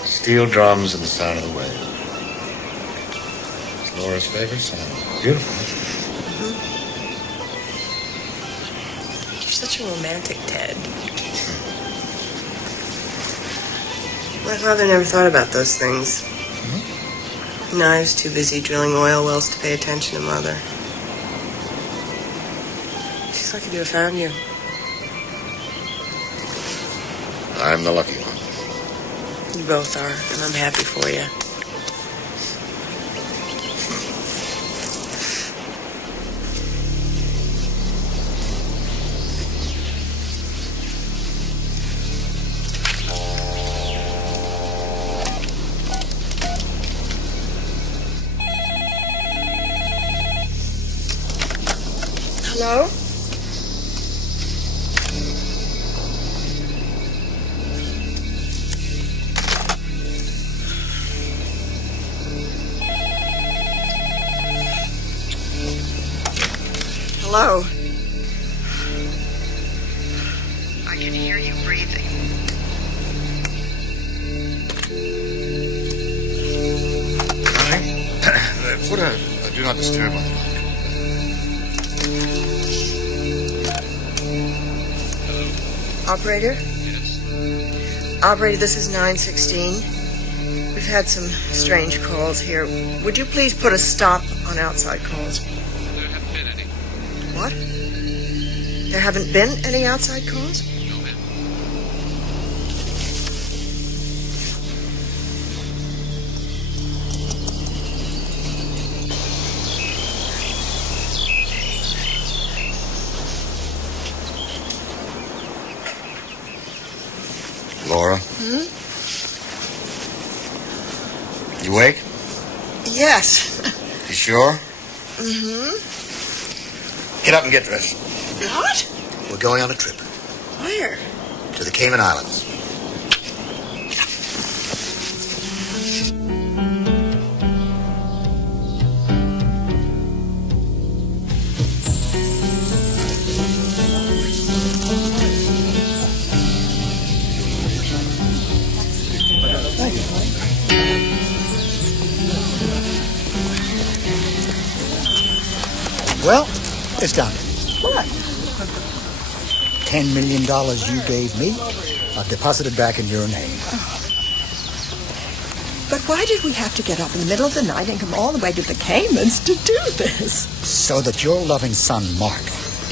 Steel drums and the sound of the waves. It's Laura's favorite sound. Beautiful, huh? You're such a romantic, Ted. My father never thought about those things. No, he was too busy drilling oil wells to pay attention to Mother. She's lucky to have found you. I'm the lucky one. You both are, and I'm happy for you. Hello? Hello? I can hear you breathing. Put a do not disturb on the line. Operator? Yes. Operator, this is 916. We've had some strange calls here. Would you please put a stop on outside calls? There haven't been any. What? There haven't been any outside calls? No, ma'am. Laura, Hmm? you awake? Yes. You sure? Mm-hmm. Get up and get dressed. What? We're going on a trip Where? to the Cayman Islands. Well, it's done. What? $10 million you gave me, I've deposited back in your name. But why did we have to get up in the middle of the night and come all the way to the Caymans to do this? So that your loving son, Mark,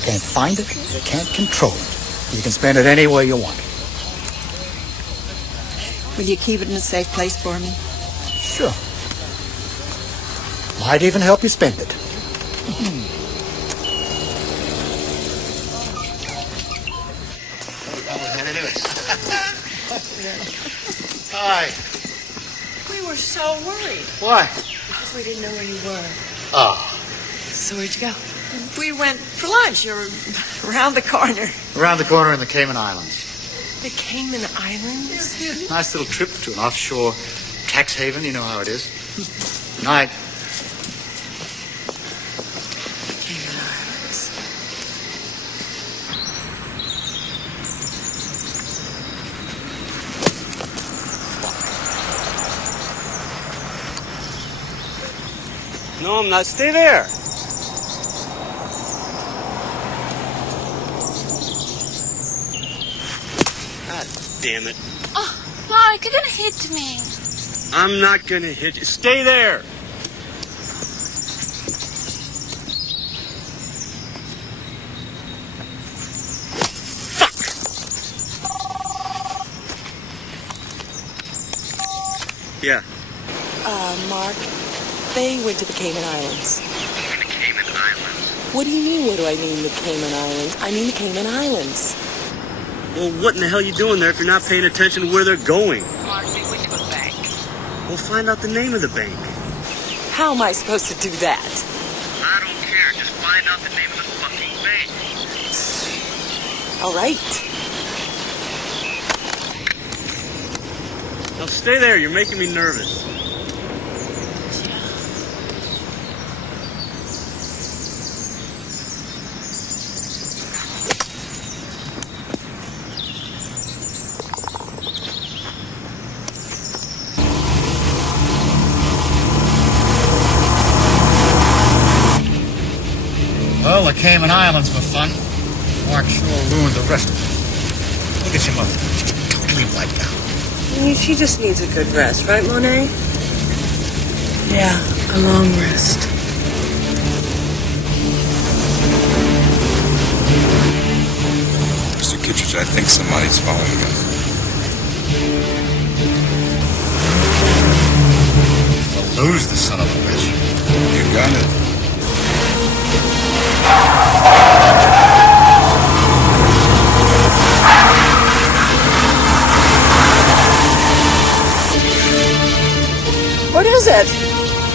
can't find it, can't control it. You can spend it any way you want. Will you keep it in a safe place for me? Sure. Might even help you spend it. Hi. We were so worried. Why? Because we didn't know where you were. Ah, So where'd you go? We went for lunch. You're around the corner. around the corner in the Cayman Islands. The Cayman Islands? Nice little trip to an offshore tax haven. You know how it is. Night. Cayman Islands. No, I'm not. Stay there. God damn it. Oh, Mark, you're gonna hit me. I'm not gonna hit you. Stay there. Yeah. Mark, they went to the Cayman Islands. The Cayman Islands? What do you mean, what do I mean, the Cayman Islands? I mean the Cayman Islands. Well, what in the hell are you doing there if you're not paying attention to where they're going? Mark, they went to a bank. Well, find out the name of the bank. How am I supposed to do that? I don't care. Just find out the name of the fucking bank. All right. Now stay there. You're making me nervous. Well, the Cayman Islands were fun. Mark sure ruined the rest of it. Look at your mother. Totally wiped out. She just needs a good rest, right, Monet? Yeah, a long rest. Mr. Kittredge, I think somebody's following us. We'll lose the son of a bitch. You got it. What is it?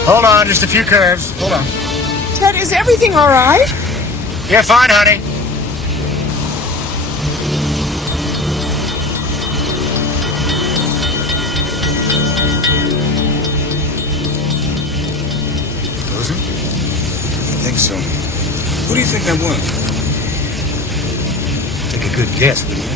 Hold on, just a few curves. Hold on. Ted, is everything all right? You're fine, honey. Frozen? I think so. Who do you think that was? Take a good guess, wouldn't you?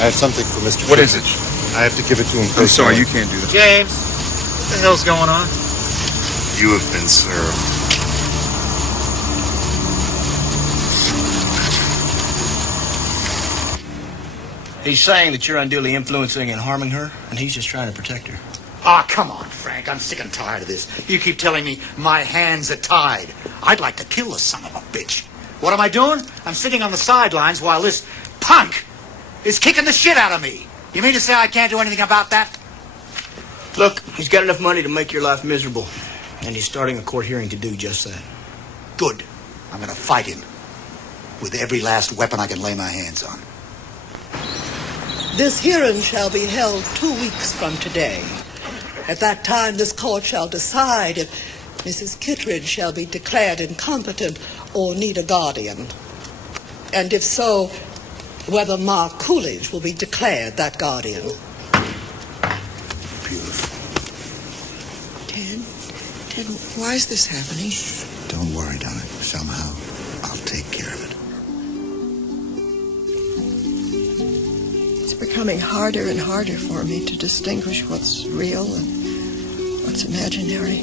I have something for Mr. What is it? I have to give it to him I'm personally. sorry, you can't do that. James, what the hell's going on? You have been served. He's saying that you're unduly influencing and harming her, and he's just trying to protect her. Ah, come on, Frank. I'm sick and tired of this. You keep telling me my hands are tied. I'd like to kill the son of a bitch. What am I doing? I'm sitting on the sidelines while this punk is kicking the shit out of me. You mean to say I can't do anything about that? Look, he's got enough money to make your life miserable, and he's starting a court hearing to do just that. Good. I'm going to fight him with every last weapon I can lay my hands on. This hearing shall be held 2 weeks from today. At that time, this court shall decide if Mrs. Kittredge shall be declared incompetent or need a guardian. And if so, whether Mark Coolidge will be declared that guardian. Beautiful. Ted, why is this happening? Don't worry, darling. Somehow, I'll take care of it. It's becoming harder and harder for me to distinguish what's real and what's imaginary.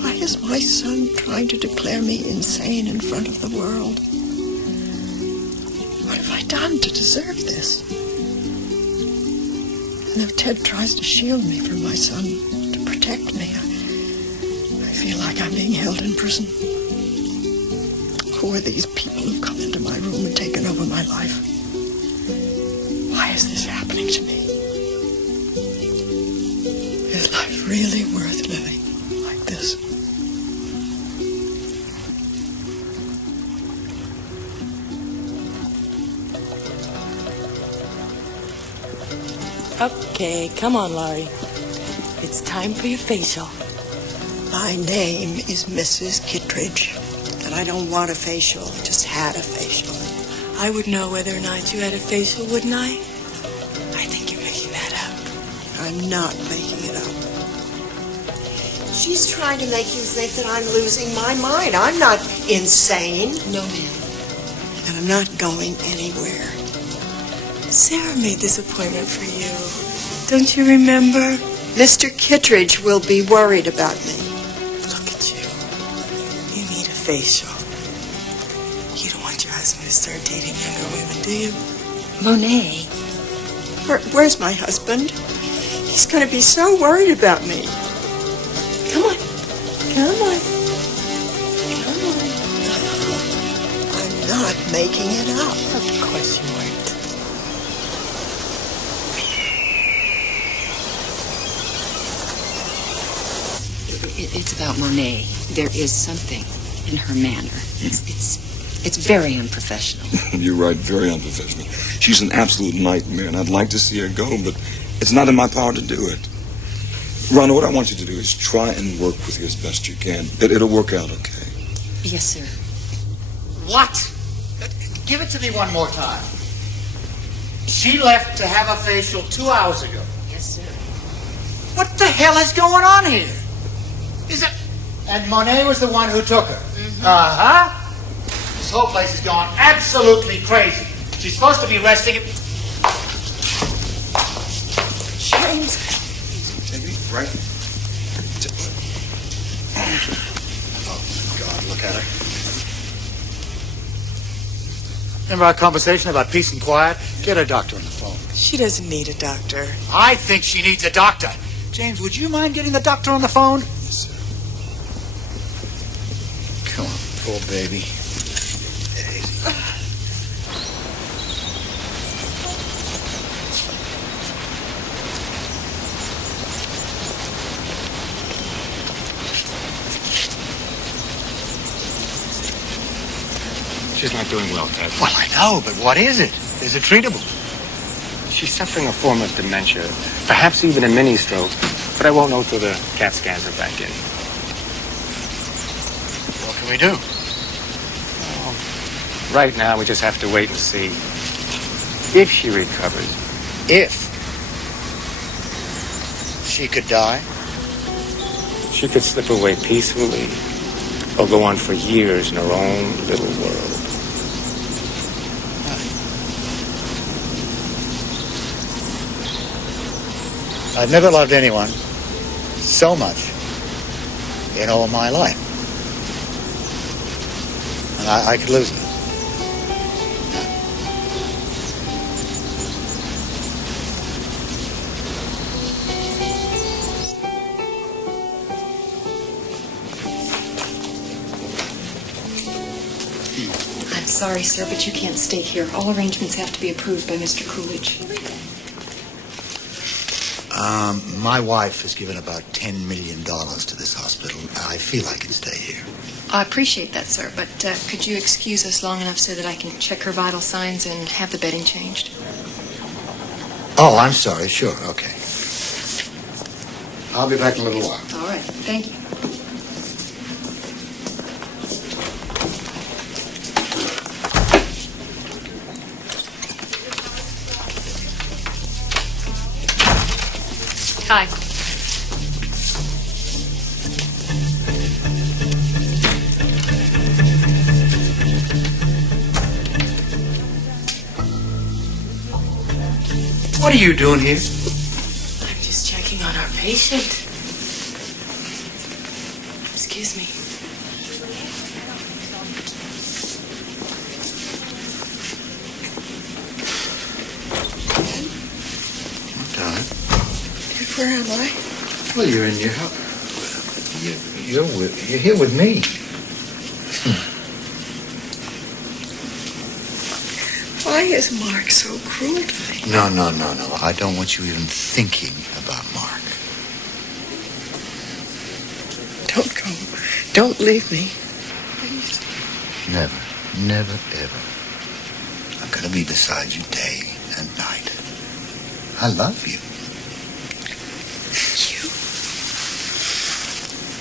Why is my son trying to declare me insane in front of the world? What have I done to deserve this? And if Ted tries to shield me from my son, to protect me, I feel like I'm being held in prison. Who are these people who've come into my room and taken over my life? Why is this happening to me? Is life really worth living like this? Okay, come on, Laurie. It's time for your facial. My name is Mrs. Kittredge, and I don't want a facial. I just had a facial. I would know whether or not you had a facial, wouldn't I? I'm not making it up. She's trying to make you think that I'm losing my mind. I'm not insane. No, ma'am. And I'm not going anywhere. Sarah made this appointment for you. Don't you remember? Mr. Kittredge will be worried about me. Look at you. You need a facial. You don't want your husband to start dating younger women, do you? Monet. Where's my husband? He's going to be so worried about me. Come on. Come on. Come on. I'm not making it up. Of course you aren't. It's about Monet. There is something in her manner. It's very unprofessional. You're right, very unprofessional. She's an absolute nightmare, and I'd like to see her go, but it's not in my power to do it. Rhonda, what I want you to do is try and work with her as best you can. It'll work out okay. Yes, sir. What? Give it to me one more time. She left to have a facial 2 hours ago. Yes, sir. What the hell is going on here? Is it... And Monet was the one who took her? Mm-hmm. Uh-huh. This whole place is going absolutely crazy. She's supposed to be resting... James. Take me, right? Oh, God, look at her. Remember our conversation about peace and quiet? Get a doctor on the phone. She doesn't need a doctor. I think she needs a doctor. James, would you mind getting the doctor on the phone? Yes, sir. Come on, poor baby. She's not doing well, Ted. Well, I know, but what is it? Is it treatable? She's suffering a form of dementia, perhaps even a mini stroke, but I won't know till the CAT scans are back in. What can we do? Well, right now, we just have to wait and see if she recovers. If she could die? She could slip away peacefully or go on for years in her own little world. I've never loved anyone so much in all my life. And I could lose her. I'm sorry, sir, but you can't stay here. All arrangements have to be approved by Mr. Coolidge. My wife has given about $10 million to this hospital. I feel I can stay here. I appreciate that, sir, but could you excuse us long enough so that I can check her vital signs and have the bedding changed? Oh, I'm sorry. Sure. Okay. I'll be back in a little while. All right. Thank you. Hi. What are you doing here? I'm just checking on our patient. Excuse me. Darling. Where am I? Well, you're in your house. You're here with me. Why is Mark so cruel to me? No. I don't want you even thinking about Mark. Don't go. Don't leave me. Please. Never, ever. I'm going to be beside you day and night. I love you.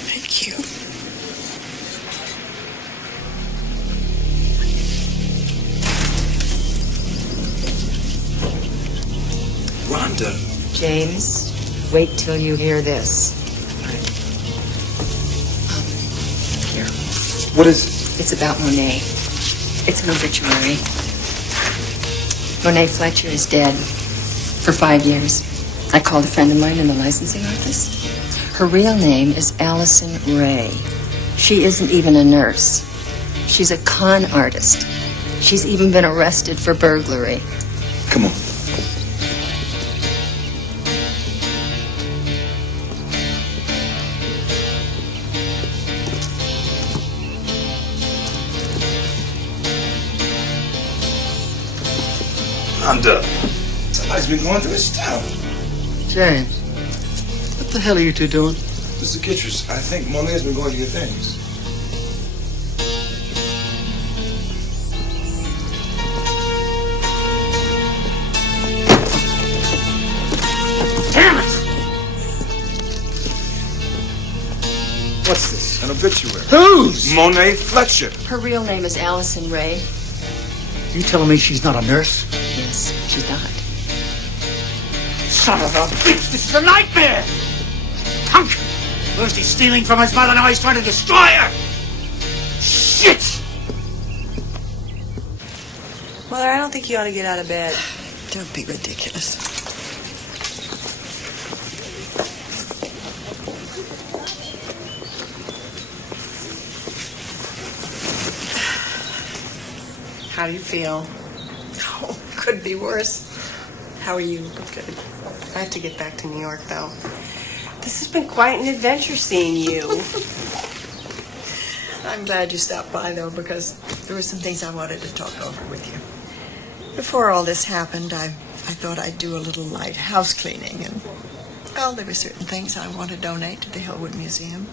Thank you. Rhonda. James, Wait till you hear this. Here. What is it? It's about Monet. It's an obituary. Monet Fletcher is dead for 5 years. I called a friend of mine in the licensing office. Her real name is Allison Ray. She isn't even a nurse. She's a con artist. She's even been arrested for burglary. Come on. I'm done. Somebody's been going through his stuff. James, what the hell are you two doing? Mr. Kittredge, I think Monet's been going to your things. Damn it! What's this? An obituary. Whose? Monet Fletcher. Her real name is Allison Ray. You telling me she's not a nurse? Yes, she died. Son of a bitch, this is a nightmare! Punk! First he's stealing from his mother, now he's trying to destroy her! Shit! Mother, I don't think you ought to get out of bed. Don't be ridiculous. How do you feel? Oh, could be worse. How are you? Good. I have to get back to New York, though. This has been quite an adventure seeing you. I'm glad you stopped by, though, because there were some things I wanted to talk over with you. Before all this happened, I thought I'd do a little light house cleaning, and, well, there were certain things I want to donate to the Hillwood Museum.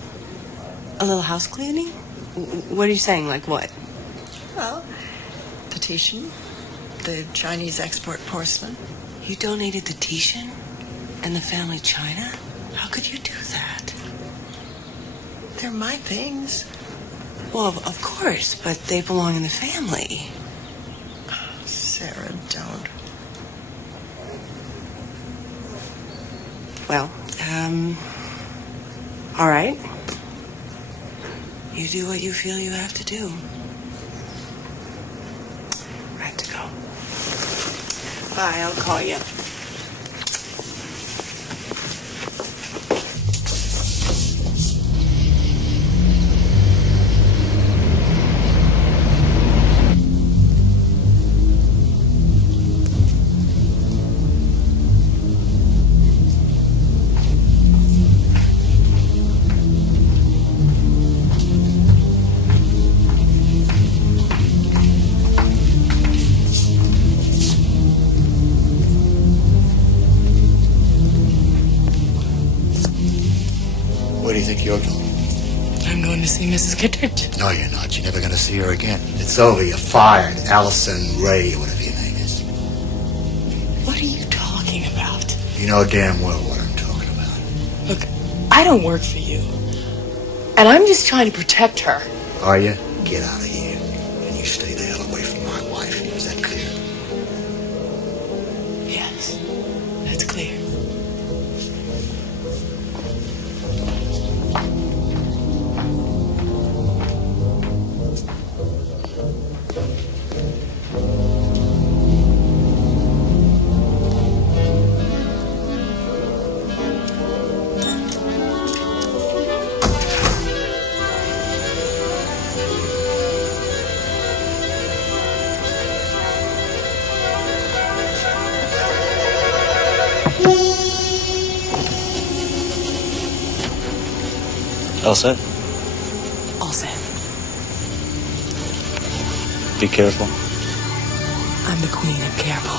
A little house cleaning? What are you saying? Like what? Well, the Titian, the Chinese export porcelain. You donated the Titian and the family china? How could you do that? They're my things. Well, of course, but they belong in the family. Sarah, don't. Well, all right. You do what you feel you have to do. I have to go. Bye, I'll call you. Where do you think you're going? I'm going to see Mrs. Kittredge. No, you're not. You're never going to see her again. It's over. You're fired. Allison Ray, or whatever your name is. What are you talking about? You know damn well what I'm talking about. Look, I don't work for you. And I'm just trying to protect her. Are you? Get out of here. And you stay the hell away from my wife. Is that clear? Yes, that's clear. All set? All set. Be careful. I'm the queen. I'm careful.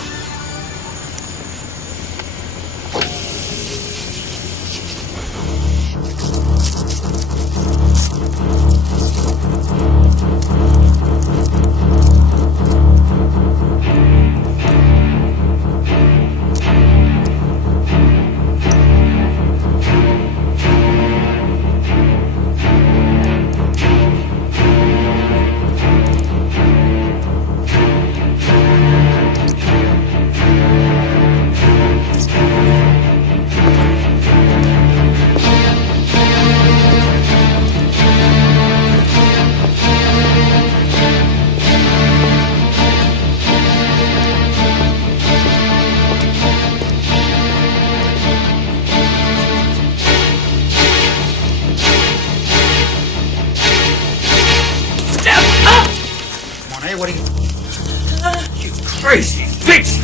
crazy bitch!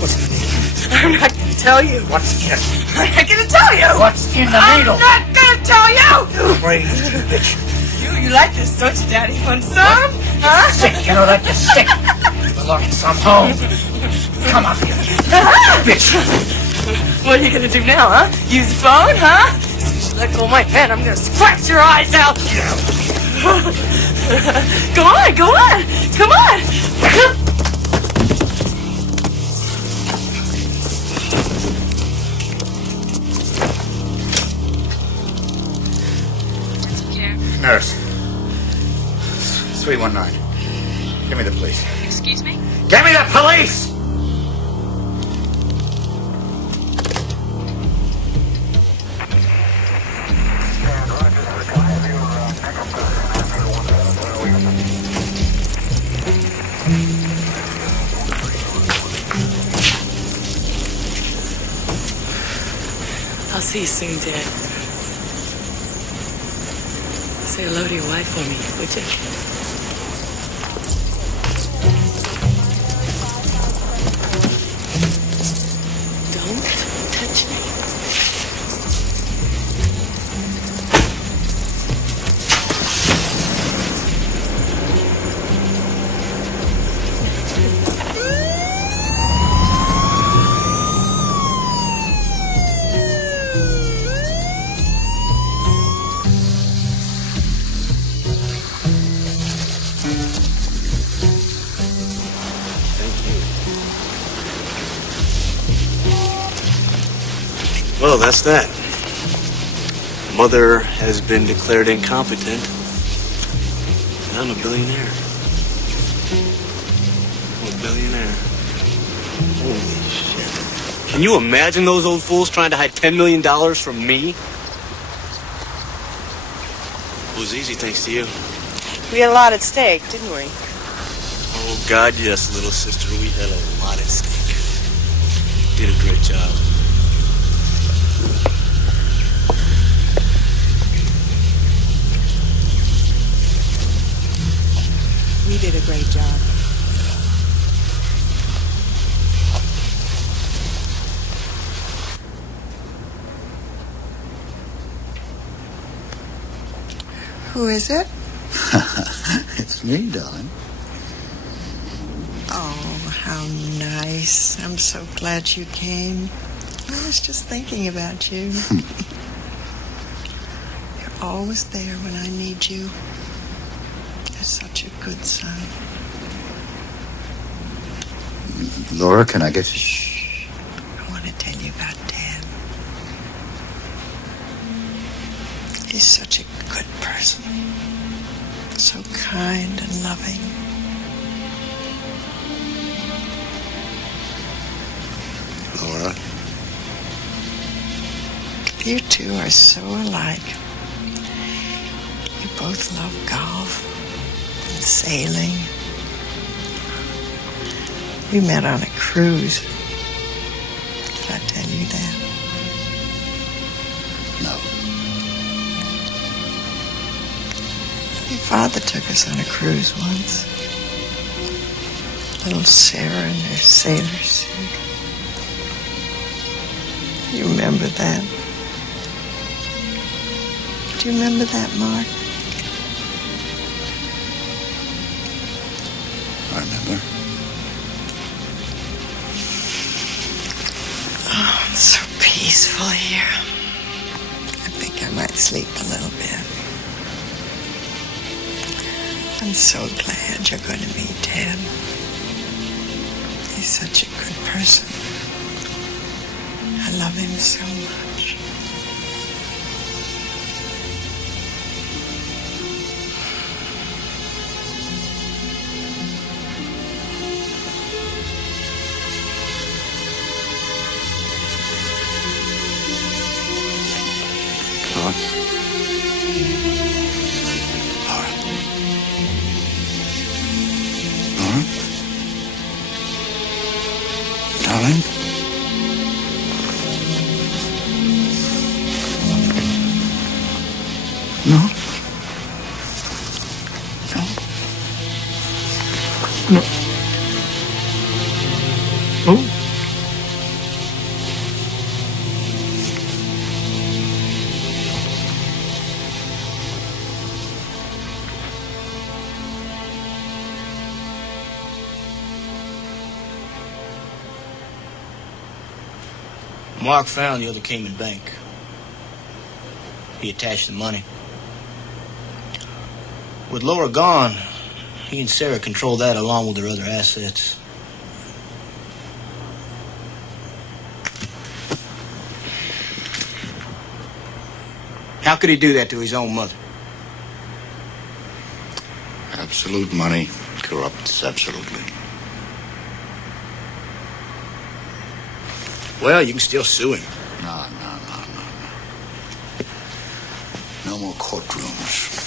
What's in the needle? I'm not going to tell you. What's in it? I'm not going to tell you. What's in the needle? I'm not going to tell you. Crazy bitch. You like this, don't you, Daddy? Want some? Huh? Sick, you know that? You're sick. You belong in some home. Come on, bitch. What are you going to do now, huh? Use the phone, huh? As soon as you let go of my hand, I'm going to scratch your eyes out. Go on, go on. Come on. Nurse. 319. Give me the police. Excuse me? Give me the police! I'll see you soon, Dad. Say hello to your wife for me, would you? Don't touch me. Well, that's that. Mother has been declared incompetent, and I'm a billionaire. I'm a billionaire. Holy shit. Can you imagine those old fools trying to hide $10 million from me? It was easy thanks to you. We had a lot at stake, didn't we? Oh, God, yes, little sister. We had a lot at stake. Did a great job. We did a great job. Who is it? It's me, darling. Oh, how nice. I'm so glad you came. I was just thinking about you. You're always there when I need you. You're such a good son. Laura, can I get you? Shh. I want to tell you about Dad. He's such a good person. So kind and loving. Laura? You two are so alike. You both love golf and sailing. We met on a cruise. Did I tell you that? No. Your father took us on a cruise once. Little Sarah in her sailor suit. You remember that? Do you remember that, Mark? I remember. Oh, it's so peaceful here. I think I might sleep a little bit. I'm so glad you're going to meet Ted. He's such a good person. I love him so much. Darling? No. Oh. Mark found the other Cayman bank. He attached the money. With Laura gone, he and Sarah controlled that along with their other assets. How could he do that to his own mother? Absolute money corrupts absolutely. Well, you can still sue him. No. No more courtrooms.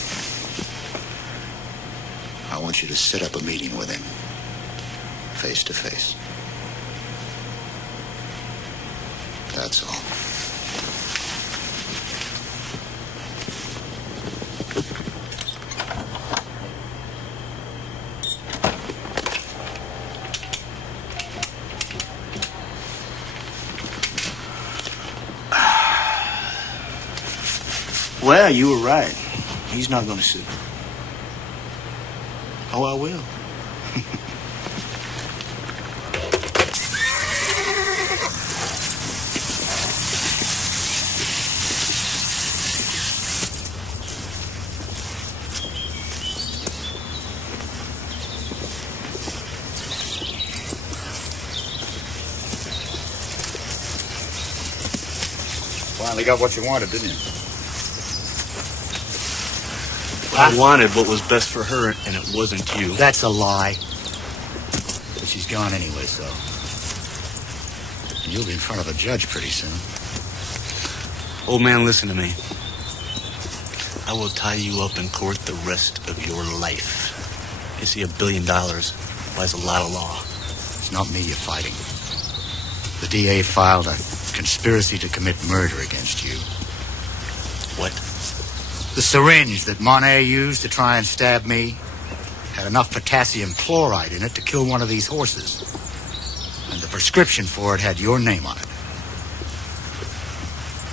I want you to set up a meeting with him. Face to face. That's all. Well, you were right. He's not going to sue. Oh, I will. Finally got what you wanted, didn't you? I wanted what was best for her, and it wasn't you. That's a lie. But she's gone anyway, so. And you'll be in front of a judge pretty soon. Old man, listen to me. I will tie you up in court the rest of your life. You see, $1 billion buys a lot of law. It's not me you're fighting. The DA filed a conspiracy to commit murder against you. What? The syringe that Monet used to try and stab me had enough potassium chloride in it to kill one of these horses. And the prescription for it had your name on it.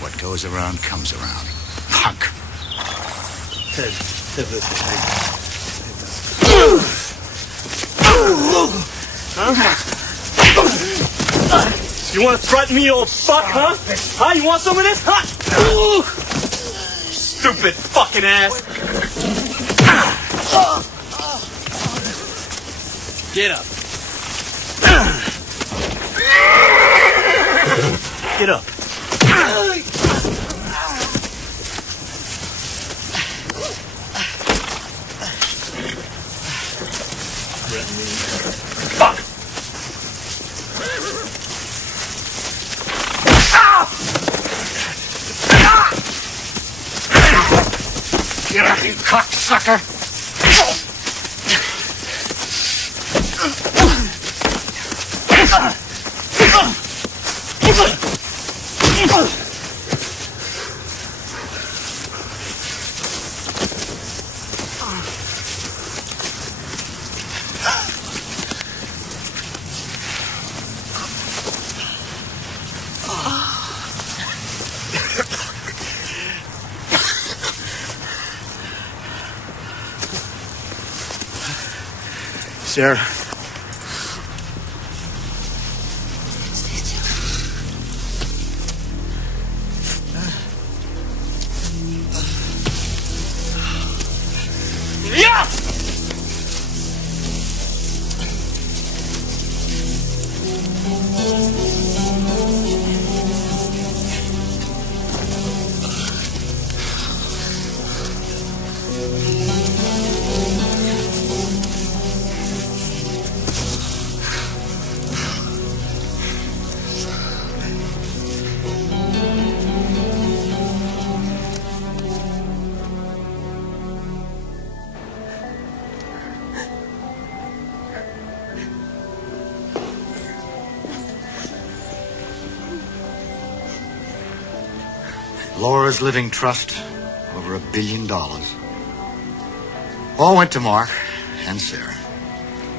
What goes around comes around. Punk. Ted, listen. You want to threaten me, you old fuck, huh? Huh? You want some of this? Huh? Stupid fucking ass. Get up. Get up. Fuck. Get up, you cocksucker! Sarah. Yeah! Laura's living trust, over $1 billion. All went to Mark and Sarah.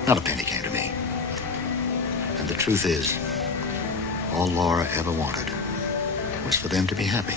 Not a penny came to me. And the truth is, all Laura ever wanted was for them to be happy.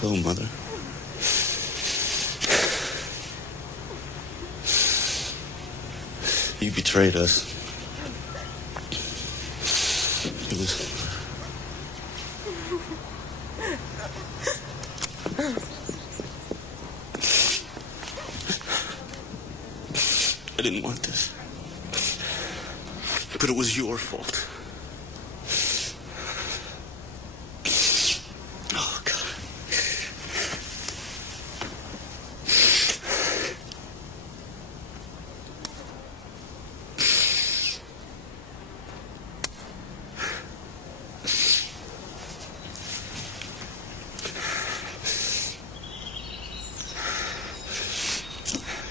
Hello, Mother. You betrayed us. It was... I didn't want this. But it was your fault. Oh, God.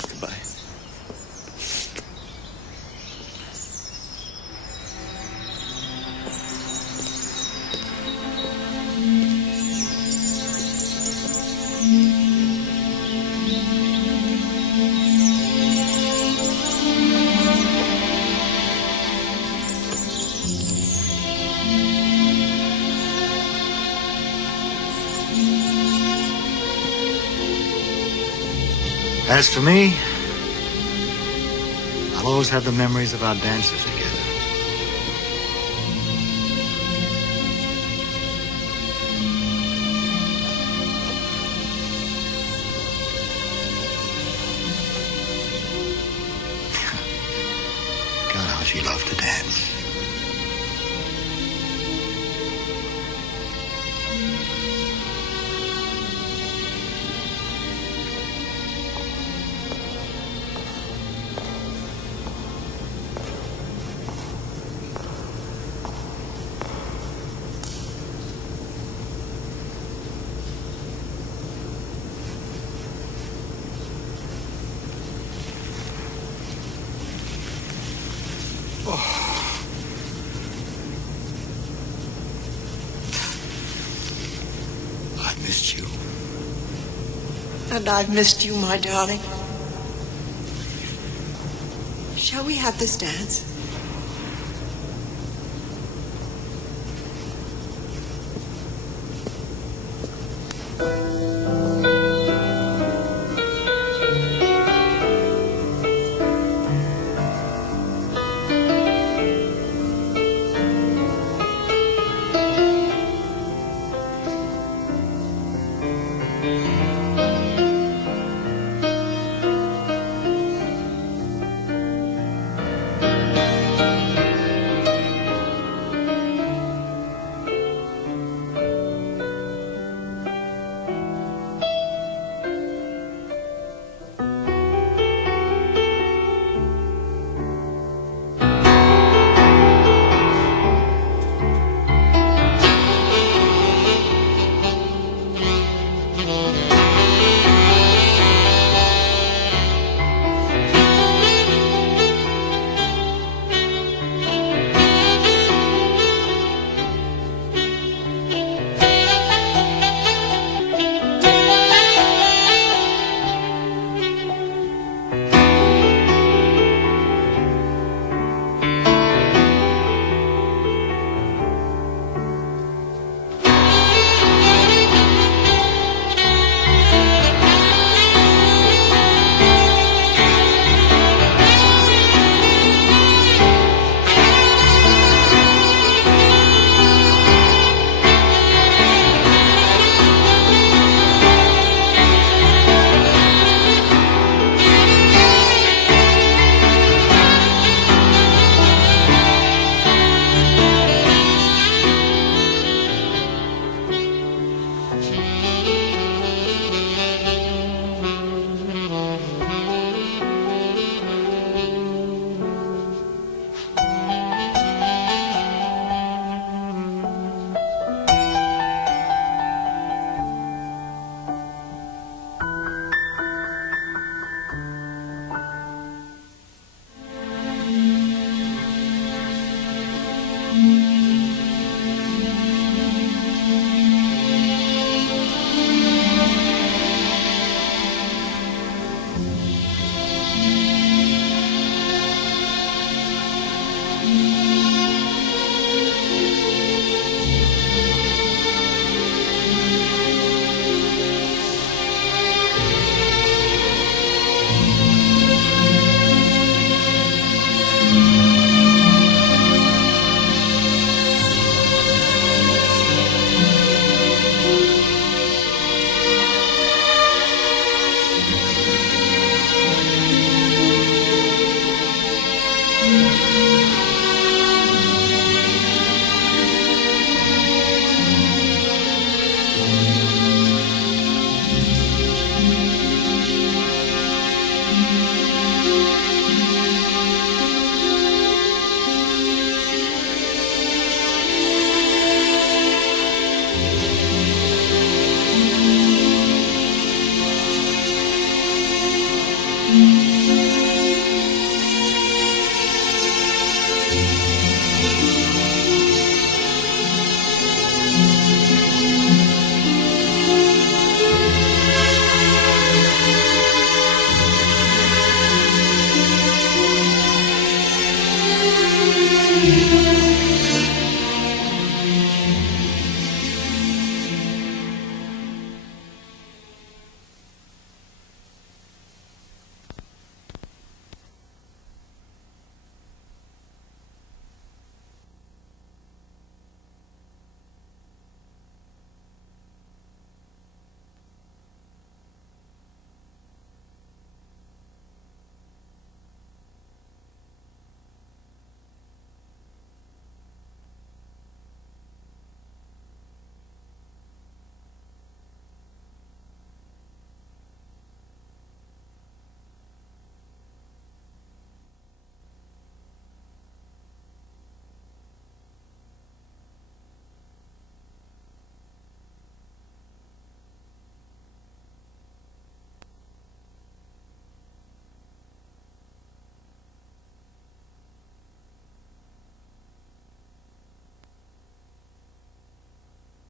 Goodbye. As for me, I'll always have the memories of our dances together. God, how she loved to dance. I missed you. And I've missed you, my darling. Shall we have this dance?